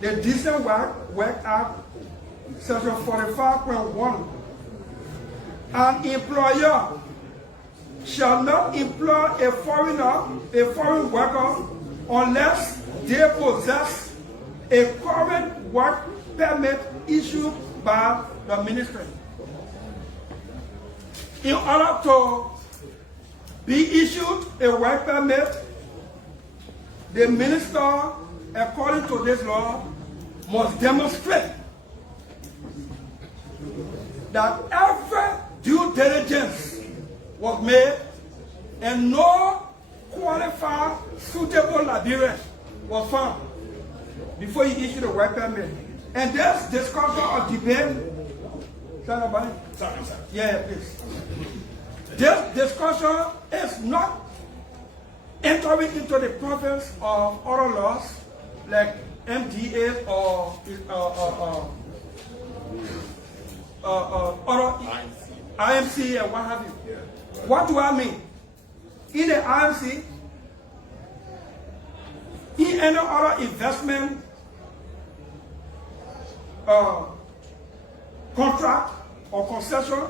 The Decent Work Act, Section 45.1. An employer shall not employ a foreign worker, unless they possess a current work permit issued by the ministry. In order to be issued a work permit, the minister, according to this law, must demonstrate that every due diligence was made and no qualified, suitable Liberian was found before he issued a work permit. And this discussion or debate, sorry, yeah, please. This discussion is not entering into the province of other laws like MDA or other IMC and what have you. Yeah, right. What do I mean? In the IMC, in any other investment contract or concession,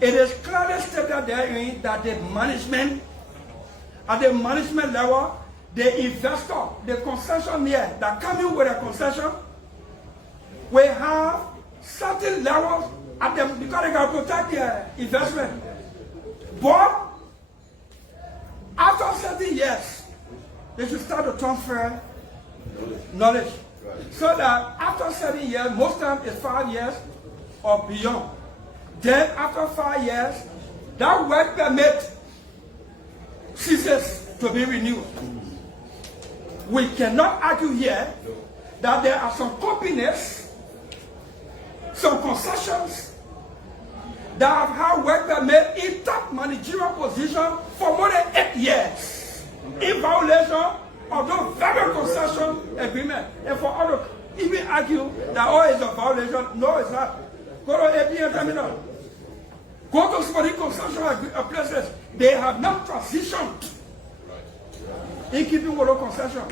it is clearly stated therein that the management, at the management level, the investor, the concessionaire that coming with a concession, will have certain levels at them because they can protect their investment. But after certain years, they should start to transfer knowledge. So that after 7 years, most times it's 5 years or beyond. Then after 5 years, that work permit ceases to be renewed. We cannot argue here that there are some companies, some concessions that have had work permit in top managerial position for more than 8 years in violation of those very concession agreement. And for others, even argue that oh, it's a violation. No, it's not. Go to APN terminal. Go to some of the concession places. They have not transitioned in keeping with the concession.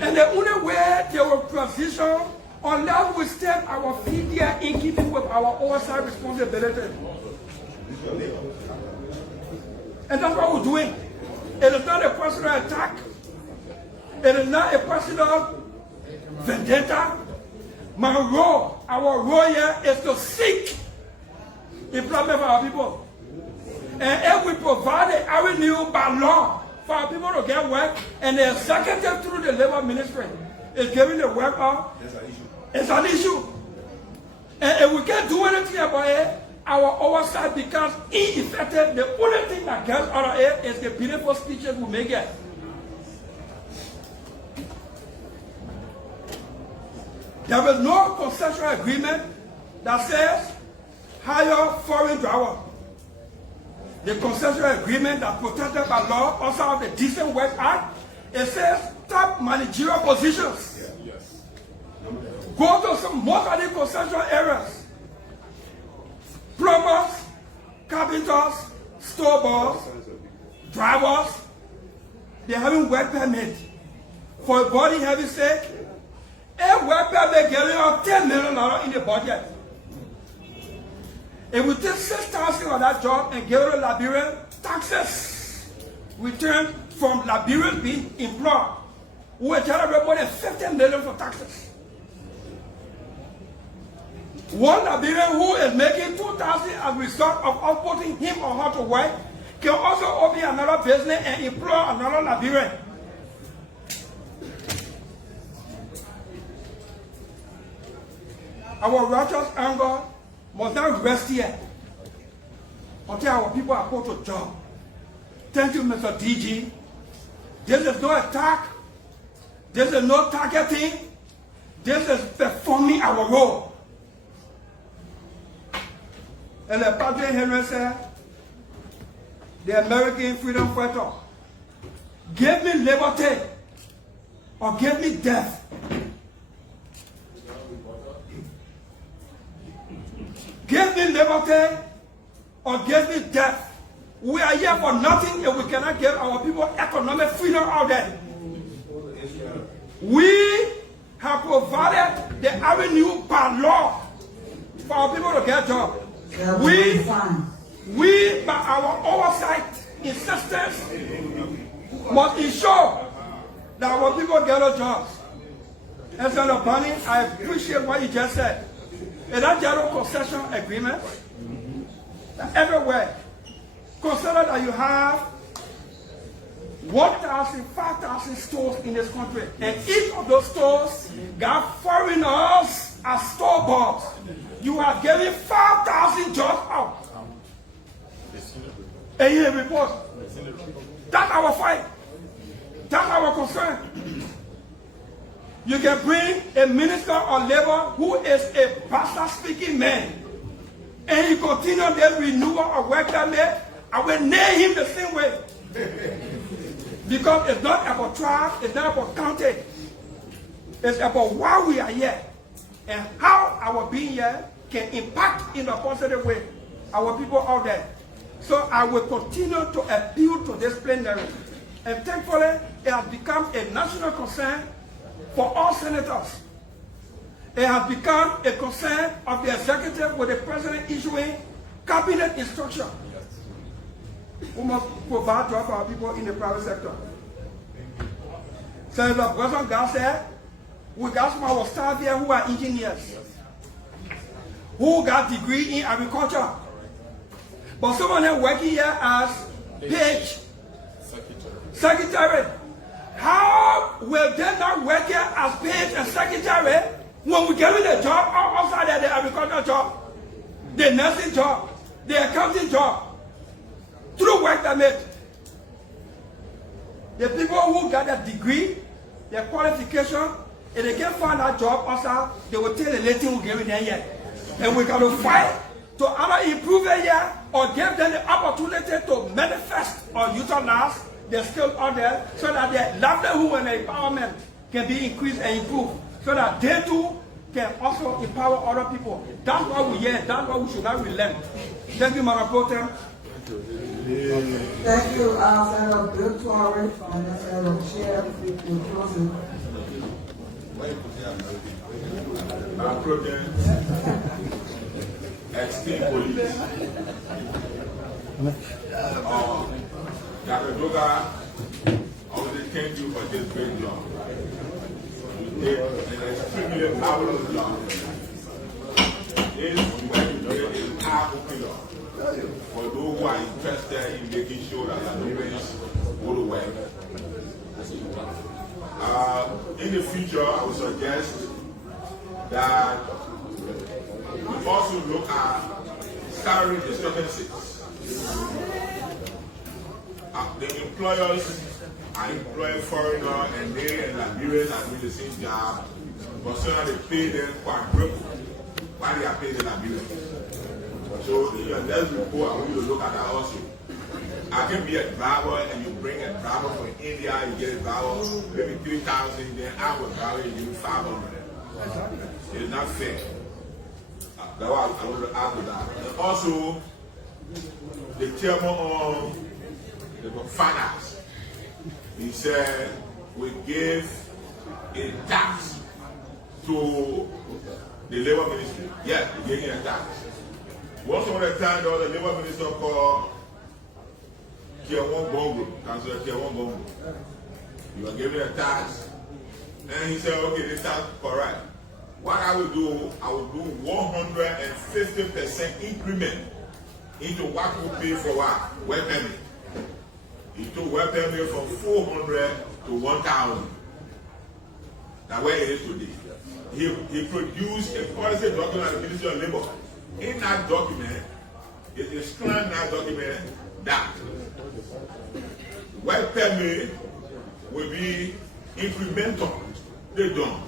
And the only way they will transition unless we step our feet there in keeping with our oversight responsibility. And that's what we're doing. It is not a personal attack. It is not a personal vendetta. My role, our role here is to seek employment for our people. And if we provide an avenue by law for our people to get work, and the executive through the labor ministry is giving the work out, it's an issue. And if we can't do anything about it, our oversight becomes ineffective. The only thing that gets out of it is the beautiful speeches we make it. There is no concession agreement that says hire foreign driver. The concession agreement that protected by law, also of the Decent Work Act, it says top managerial positions. Yeah, yes. Go to some most of the concession areas. Plumbers, carpenters, store boys, drivers, they haven't work permit. For a body heavy sake, a work permit getting on $10 million in the budget. If we take 6,000 on that job and give it to Liberian, taxes return from Liberians being employed, we will generate more than $50 million for taxes. One Liberian who is making $2,000 as a result of us putting him or her to work can also open another business and employ another Liberian. Our righteous anger must not rest here until our people are put to job. Thank you, Mr. DG. This is no attack. This is no targeting. This is performing our role. And the Padre Henry said, the American Freedom Fighter, give me liberty or give me death. Give me liberty or give me death. We are here for nothing if we cannot give our people economic freedom out there. We have provided the avenue by law for our people to get jobs. We, by our oversight, insistence, must ensure that our people get a job. And so, Bonnie, I appreciate what you just said. In that general concession agreement, that everywhere, consider that you have 1,000, 5,000 stores in this country, and each of those stores got foreigners as store boss. You are giving 5,000 jobs out. And you report. That's our fight. That's our concern. You can bring a minister of labor who is a bastard-speaking man, and he continue the renewal of work permit. I will name him the same way. Because it's not about tribe, it's not about county. It's about why we are here and how our being here can impact in a positive way our people out there. So I will continue to appeal to this plenary. And thankfully, it has become a national concern for all senators. It has become a concern of the executive with the president issuing cabinet instruction. We must provide jobs for our people in the private sector. Senator President God said, we got some of our staff here who are engineers, who got degree in agriculture. But some of them working here as page, secretary. How will they not work here as page and secretary when we give them the job outside of the agricultural job, the nursing job, the accounting job, through work permit? The people who got a degree, their qualification, if they can't find that job outside, they will tell the lady who gave it them here. And we got to fight to either improve it here or give them the opportunity to manifest or utilize their skills out there so that their livelihood and empowerment can be increased and improved so that they too can also empower other people. That's why we're here. That's why we should not relent. Thank you, Madam Pro Tem. Thank you, Senator Bill Torrey, and Senator Chair, in closing. Madam Pro Tem, esteemed police, Dr. Doga, I want to thank you for this great job. You did an extremely marvelous job. This work you did is eye-opening for those who are interested in making sure that Liberians go to work. In the future, I would suggest that we also look at salary discrepancies. The employers are employing foreigners and they and Liberians are doing the same job, but somehow they pay them quadruple while they are paying the Liberians. So in your next report, I want you to look at that also. I can be a driver and you bring a driver from India, you get a driver, maybe 3,000, then I will drive you give 500. It's not fair. That's why I want to add to that. And also, the chairman of the finance, he said we give a tax to the labor ministry. Yes, we gave a tax. Once upon a time, there was a labor minister called Kiewon Bongo, Councillor Kiewon Bongo. You are giving a tax, and he said, okay, this tax correct. What I will do 150% increment into what we pay for what? Work permit. He took work permit from 400 to 1,000. Now where it is today. He produced a policy document at the Ministry of Labor. In that document, it is clear in that document that work permit will be incremental. They don't.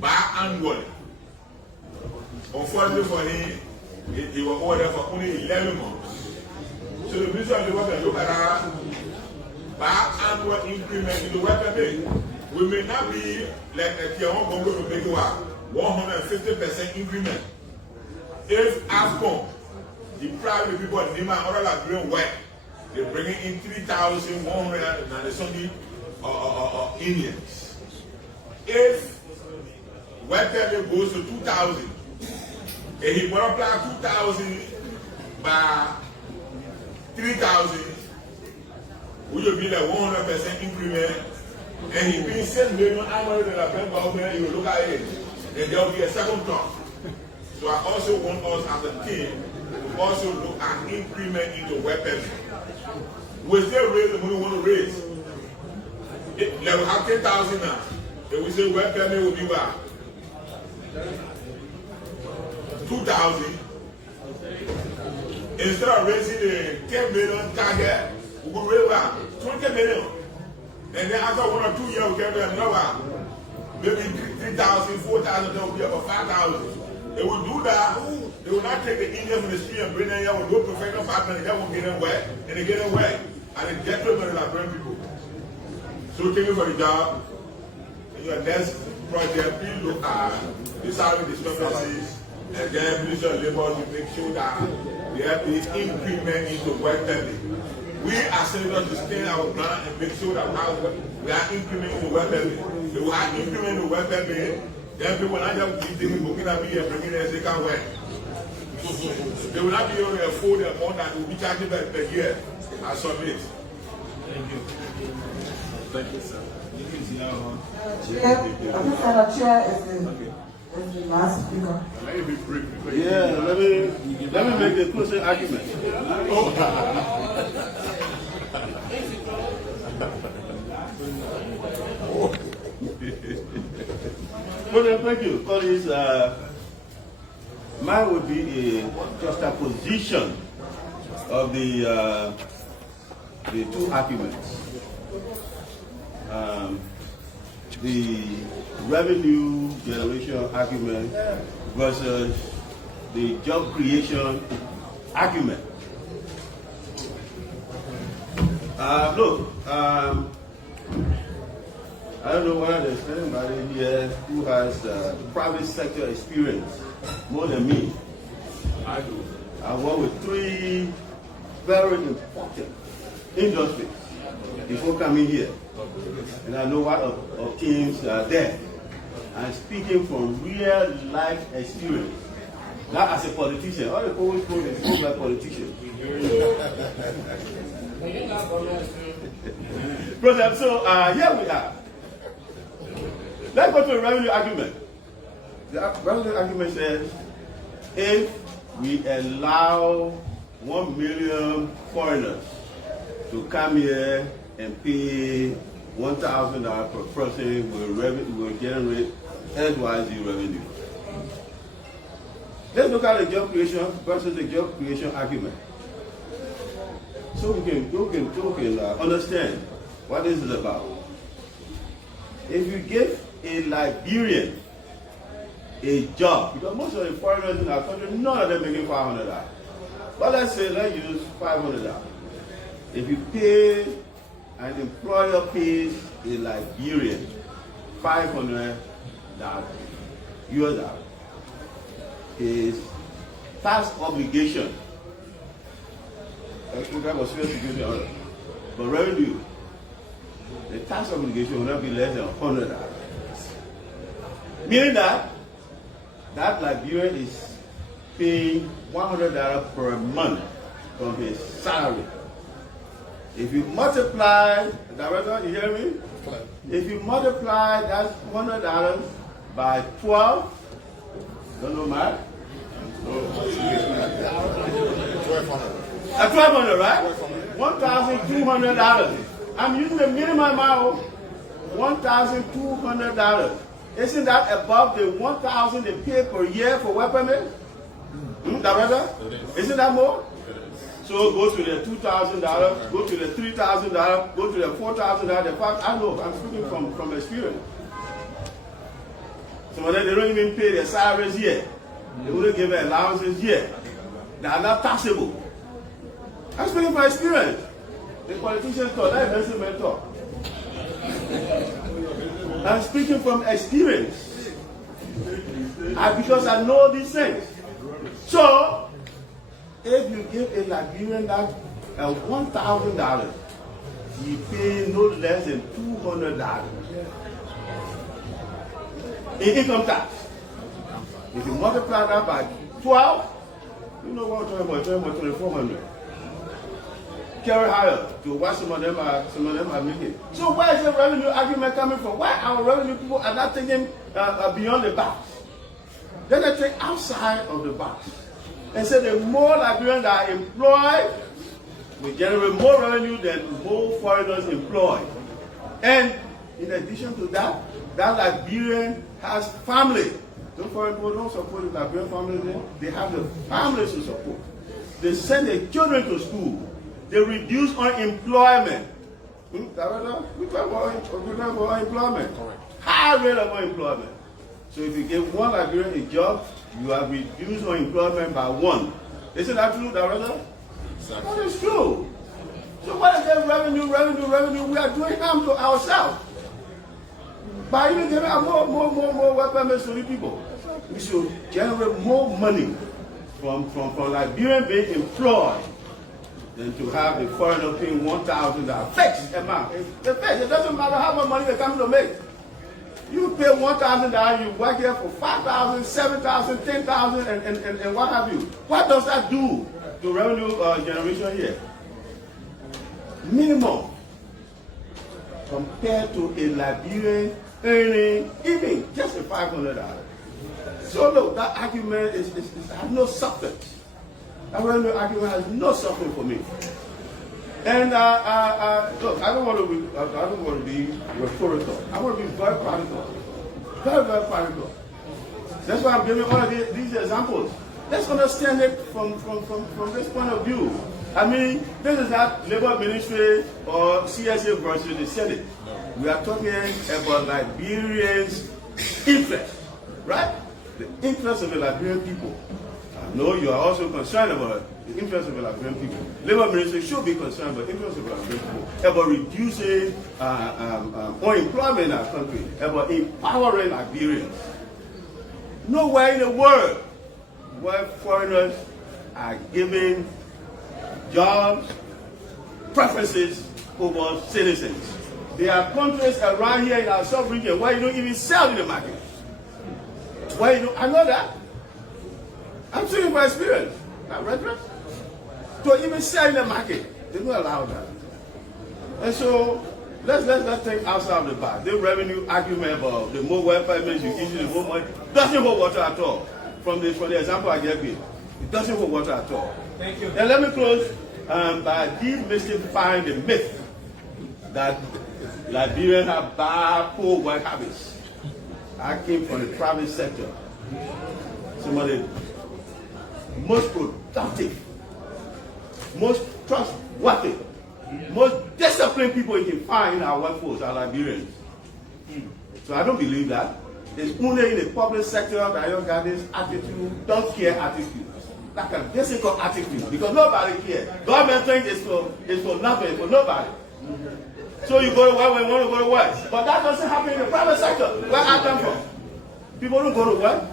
biannually. Unfortunately for him, he was ordered for only 11 months. So the Ministry of Labor can look at our biannual increment in the weapon pay. We may not be like a tier 1 Congo to make 150% increment. If AFCON, the private people in Nima and other like doing work, they're bringing in 3,190 Indians. If weapon goes to 2,000, and he multiply 2,000 by 3,000, which will be like 100% increment, and he being $6 million annually to the bank government, you will look at it, and there will be a second term. So I also want us as a team to also look at increment into weapons. We still raise the money we want to raise. Like we have 10,000 now. If we say weapon will be what? 2,000. Instead of raising the 10 million target, we will raise what? 20 million. And then after 1 or 2 years, we get another. Maybe 3,000, 4,000, that will be about 5,000. They will do that. They will not take the Indian from the street and bring them here with no professional partner, and they won't get them wet, and they get them wet. And they get to them and they bring people. So thank you for the job. In your next project, please look at the salary discrepancies, and then Ministry of Labor to make sure that we have the increment into work permit. We as senators to stay our ground and make sure that we are incrementing the work permit. If we are incrementing the work permit, then people will not just be taking booking at me and bringing them as they can work. They will not be able to afford the amount that will be charged per year as submit. Thank you. Thank you, sir. Chair, I think the chair is the last speaker. Yeah, let me make the closing argument. Well, thank you. Colleagues, mine would be a juxtaposition of the two arguments. The revenue generation argument versus the job creation argument. Look, I don't know whether there's anybody here who has private sector experience more than me. I do. I work with 3 very important industries before coming here. And I know what of teams are there. I'm speaking from real life experience. Not as a politician. All the always spoke like politicians. So here we are. Let's go to the revenue argument. The revenue argument says if we allow 1 million foreigners to come here and pay $1,000 per person, will generate NYC revenue. Let's look at the job creation versus the job creation argument. So we can understand what this is about. If you give a Liberian a job, because most of the foreigners in our country, none of them making $500. But let's use $500. If you pay, an employer pays a Liberian $500 US, his tax obligation, but revenue, the tax obligation will not be less than $100. Meaning that Liberian is paying $100 per month from his salary. If you multiply, director, you hear me? If you multiply that $100 by 12, don't know math? 1,200, right? $1,200. I'm using the minimum amount, $1,200. Isn't that above the $1,000 they pay per year for work permit? Director? Isn't that more? So go to the $2,000, go to the $3,000, go to the $4,000, the $5,000. I know, I'm speaking from experience. Some of them, they don't even pay their salaries yet. They wouldn't give their allowances yet. They are not taxable. I'm speaking from experience. The politicians talk, that investment talk. I'm speaking from experience. Because I know these things. So, if you give a Liberian that $1,000, you pay no less than $200 in income tax. If you multiply that by 12, you know what I'm talking about, 2,400. Carry higher to what some of them are making. So where is the revenue argument coming from? Why our revenue people are not thinking beyond the box? Then they take outside of the box and say the more Liberians are employed, we generate more revenue than more foreigners employed. And in addition to that, that Liberian has family. Don't foreign people don't support the Liberian family. They have the families to support. They send their children to school. They reduce unemployment. We talk about unemployment. High rate of unemployment. So if you give one Liberian a job, you have reduced unemployment by 1. Isn't that true, Director? That is true. So what is that revenue? We are doing harm to ourselves. By even giving out more work permits to the people. We should generate more money from Liberian being employed than to have the foreigner paying $1,000 fixed amount. It's fixed. It doesn't matter how much money they come to make. You pay $1,000, you work here for $5,000, $7,000, $10,000, and what have you. What does that do to revenue generation here? Minimum compared to a Liberian earning even just a $500. So look, that argument has no substance. That revenue argument has no substance for me. And look, I don't want to be rhetorical. I want to be very practical, very practical. That's why I'm giving all of these examples. Let's understand it from this point of view. I mean, this is not Labor Ministry or CSA versus the Senate. We are talking about Liberians' interest, right? The interest of the Liberian people. I know you are also concerned about the interest of the Liberian people. Labor Ministry should be concerned about the interest of the Liberian people, about reducing unemployment in our country, about empowering Liberians. Nowhere in the world where foreigners are given jobs, preferences over citizens. There are countries around here in our sub-region where you don't even sell in the market. I know that. I'm speaking by experience. Not rhetoric. To even sell in the market, they don't allow that. And so let's think outside of the box. The revenue argument about the more welfare payments you give, the more money doesn't hold water at all. From the example I gave you, it doesn't hold water at all. Thank you. And let me close by demystifying the myth that Liberians have bad, poor work habits. I came from the private sector. Some of the most productive, most trustworthy, most disciplined people you can find in our workforce are Liberians. So I don't believe that. It's only in the public sector that you got this attitude, don't care attitude. Like a difficult attitude, because nobody cares. Government thinks it's for nothing, for nobody. So you go to work when you want to go to work. But that doesn't happen in the private sector, where I come from. People don't go to work.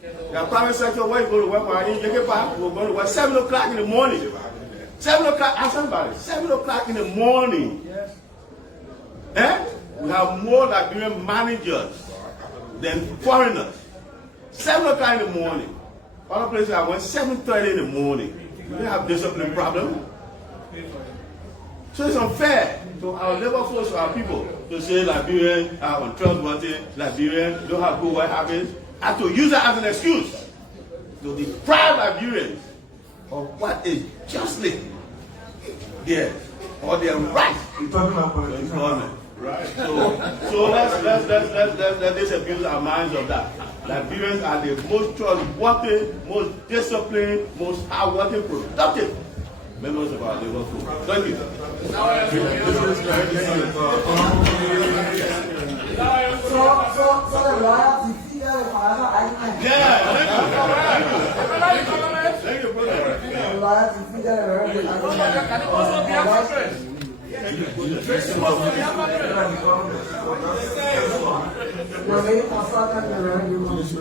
The private sector, where you go to work, when you get back, we're going to work 7 o'clock in the morning. 7 o'clock, ask somebody, 7 o'clock in the morning. Eh? We have more Liberian managers than foreigners. 7 o'clock in the morning. Other places I went 7:30 in the morning. We have discipline problem. So it's unfair to our labor force, to our people, to say Liberians are untrustworthy, Liberians don't have good work habits, and to use that as an excuse to deprive Liberians of what is justly theirs, or their right to employment. Right. So let's disabuse our minds of that. Liberians are the most trustworthy, most disciplined, most hardworking, productive members of our labor force. Thank you. So the royalty figure Can it also be 100? When they consulted the revenue commission.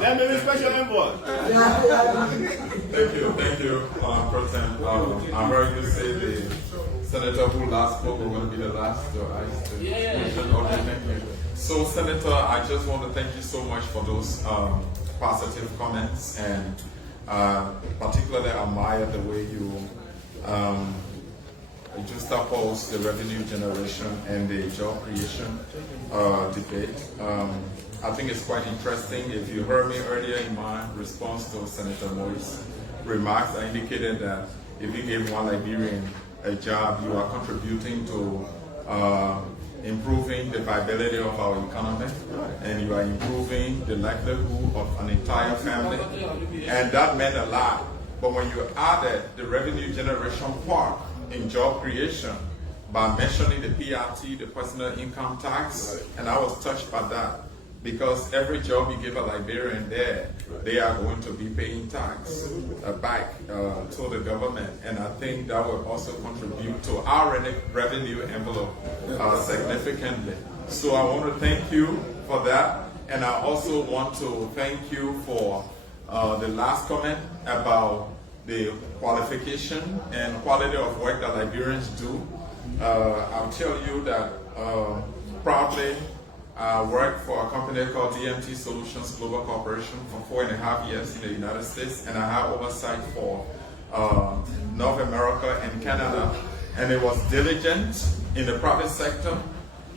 That may be special envoy. Thank you, President. I'm ready to say the Senator who last spoke will going to be the last to ask the question. Okay, thank you. So, Senator, I just want to thank you so much for those positive comments, and particularly admire the way you juxtapose the revenue generation and the job creation debate. I think it's quite interesting. If you heard me earlier in my response to Senator Moi's remarks, I indicated that if you give one Liberian a job, you are contributing to improving the viability of our economy, and you are improving the livelihood of an entire family, and that meant a lot. But when you added the revenue generation part in job creation by mentioning the PRT, the personal income tax, and I was touched by that, because every job you give a Liberian there, they are going to be paying tax back to the government, and I think that will also contribute to our revenue envelope significantly. So I want to thank you for that, and I also want to thank you for the last comment about the qualification and quality of work that Liberians do. I'll tell you that proudly, I worked for a company called DMT Solutions Global Corporation for 4.5 years in the United States, and I had oversight for North America and Canada. And it was diligent in the private sector,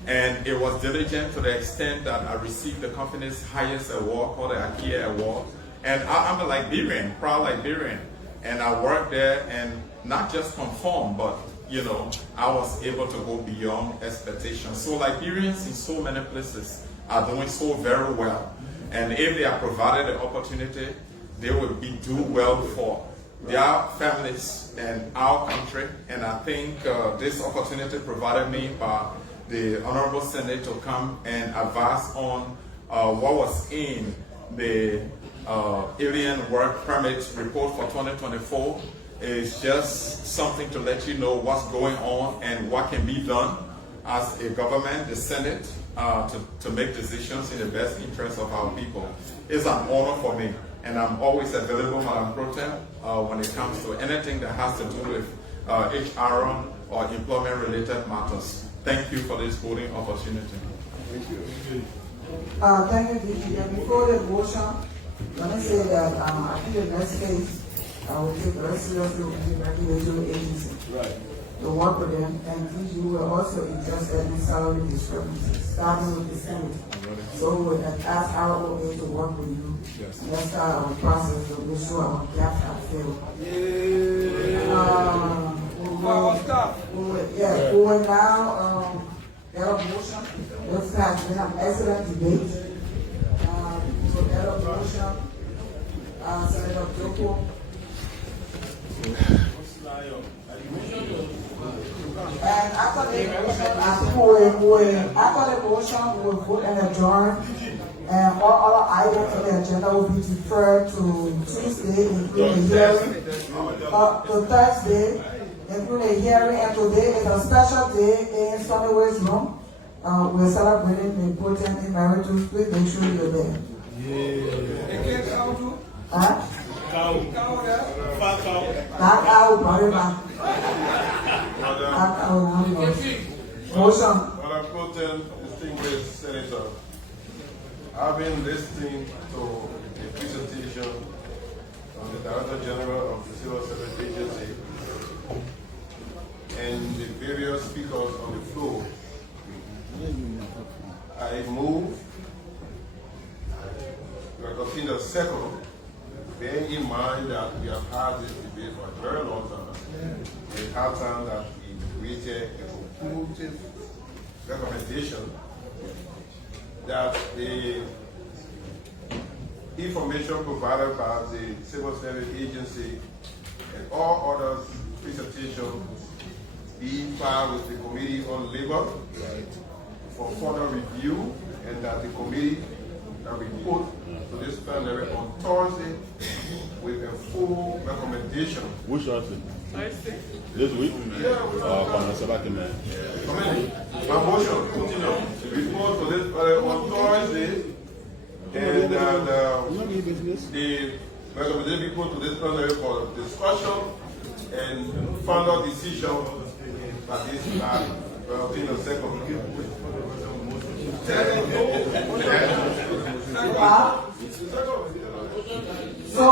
and it was diligent to the extent that I received the company's highest award, called the IKEA Award. And I'm a Liberian, proud Liberian, and I worked there and not just conform, but you know, I was able to go beyond expectations. So Liberians in so many places are doing so very well. And if they are provided the opportunity, they will do well for their families and our country. And I think this opportunity provided me by the Honorable Senate to come and advise on what was in the Alien Work Permit Report for 2024. It's just something to let you know what's going on and what can be done as a government, the Senate, to make decisions in the best interest of our people. It's an honor for me, and I'm always available, Madam Pro Tem, when it comes to anything that has to do with HR or employment-related matters. Thank you for this voting opportunity. Thank you. Thank you, DG. And before the motion, let me say that I think the next case I will take very seriously with the regulatory agency to work with them, and DG will also interested in salary discrepancies, starting with the Senate. So we will ask ROA to work with you. Let's start our process to make sure our gaps are filled. We will now get a motion. This has been an excellent debate. So get a motion. Senator Joko. And after the motion, we'll vote and adjourn, and all other items on the agenda will be deferred to Tuesday, including the hearing, to Thursday, including the hearing, and today is a special day in Sunnyway's room. We're celebrating the potent emeritus. Please make sure you're there. Motion. Madam Pro Tem, distinguished Senator, I've been listening to the presentation from the Director General of the Civil Service Agency and the various speakers on the floor. I move to continue a second, bearing in mind that we have had this debate for a very long time. We have time that we created a conclusive recommendation that the information provided by the Civil Service Agency and all other presentations be filed with the Committee on Labor for further review, and that the committee that report to this plenary on Thursday with a full recommendation. Which Thursday? This week? Yeah, my motion, report to this on Thursday, and the recommended report to this plenary for discussion and final decision by this body. Well, in a second. So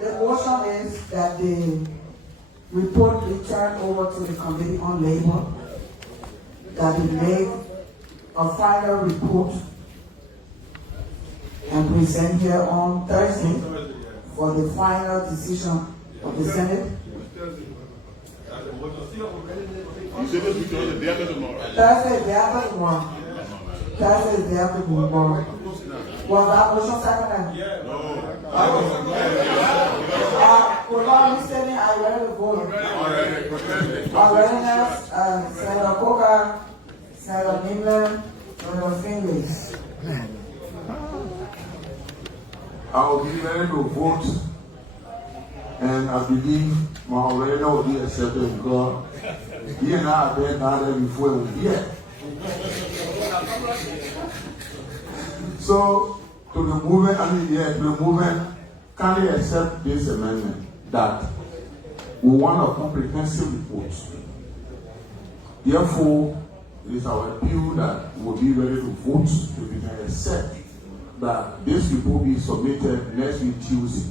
the motion is that the report be turned over to the Committee on Labor, that we make a final report and present here on Thursday for the final decision of the Senate. Thursday is the after tomorrow. Thursday is the after tomorrow. Was that motion seconded? No. Without listening, I ready to vote. Readiness, Senator Coker, Senator Nimler, Senator Finley. I will be ready to vote, and I believe my already will be accepted because he and I have been down there before we here. So, to the movement, to the movement, can they accept this amendment that we want a comprehensive report? Therefore, it is our appeal that we will be ready to vote if we can accept that this report be submitted next week Tuesday.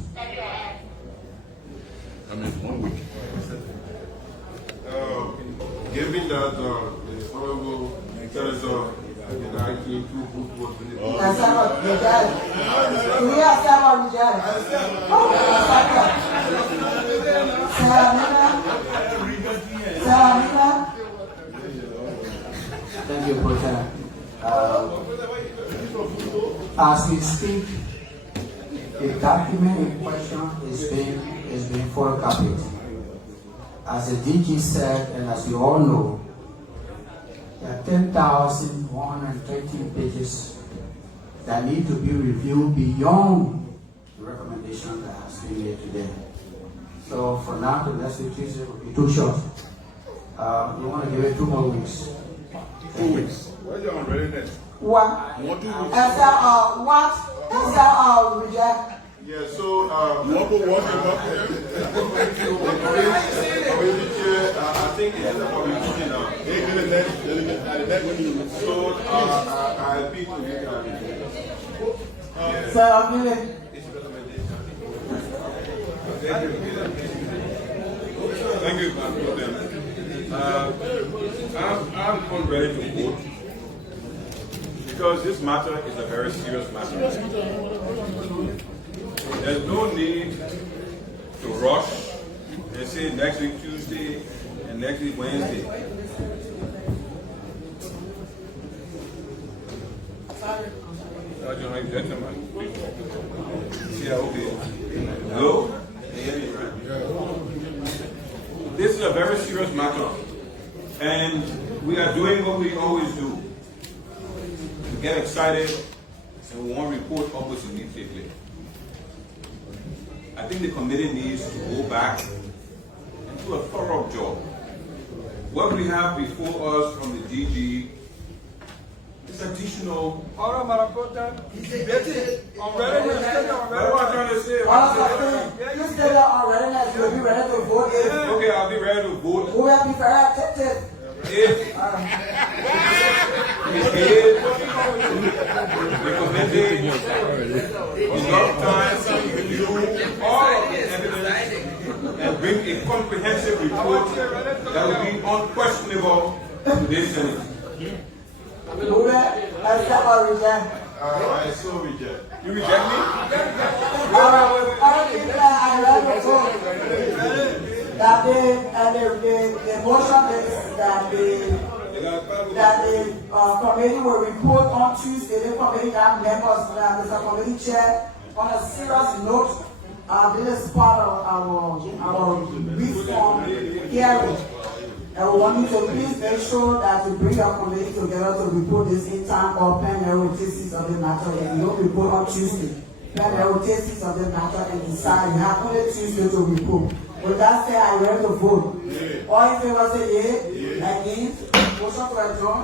I mean, 1 week. Given that the Honorable Senator came to put forth the We have several rejected. Thank you, President. As we speak, the document in question is being photocopied. As the DG said, and as you all know, there are 10,113 pages that need to be reviewed beyond the recommendation that has been made today. So for now, the next week Tuesday will be too short. We want to give it 2 more weeks. 2 weeks. Where's your unreadiness? What? What? Reject? Yeah, so you want to watch it? I think it's a committee now. So I appeal to you guys. So I'm giving. It's a recommendation. Thank you, I'm not ready to vote because this matter is a very serious matter. There's no need to rush and say next week Tuesday and next week Wednesday. Yeah, okay. Hello? This is a very serious matter, and we are doing what we always do. We get excited, and we want to report almost immediately. I think the committee needs to go back and do a thorough job. What we have before us from the DG is additional. All right, Madam President. Already, What am I trying to say? You said that already, that you'll be ready to vote. Okay, I'll be ready to vote. Who will be very attentive? If the committee enough time to review all of the evidence and bring a comprehensive report that will be unquestionable to this Senate. Who will accept or reject? I so reject. You reject me? That the motion is that the committee will report on Tuesday. The committee got members, the committee chair. On a serious note, this is part of our reform hearing. And we want you to please make sure that you bring your committee together to report this in time or plenary notices of the matter. If you don't report on Tuesday, Then they will take 6 of them matter and decide. You have only Tuesday to report. But that say I ready to vote. All in favor say yea, against, motion to adjourn.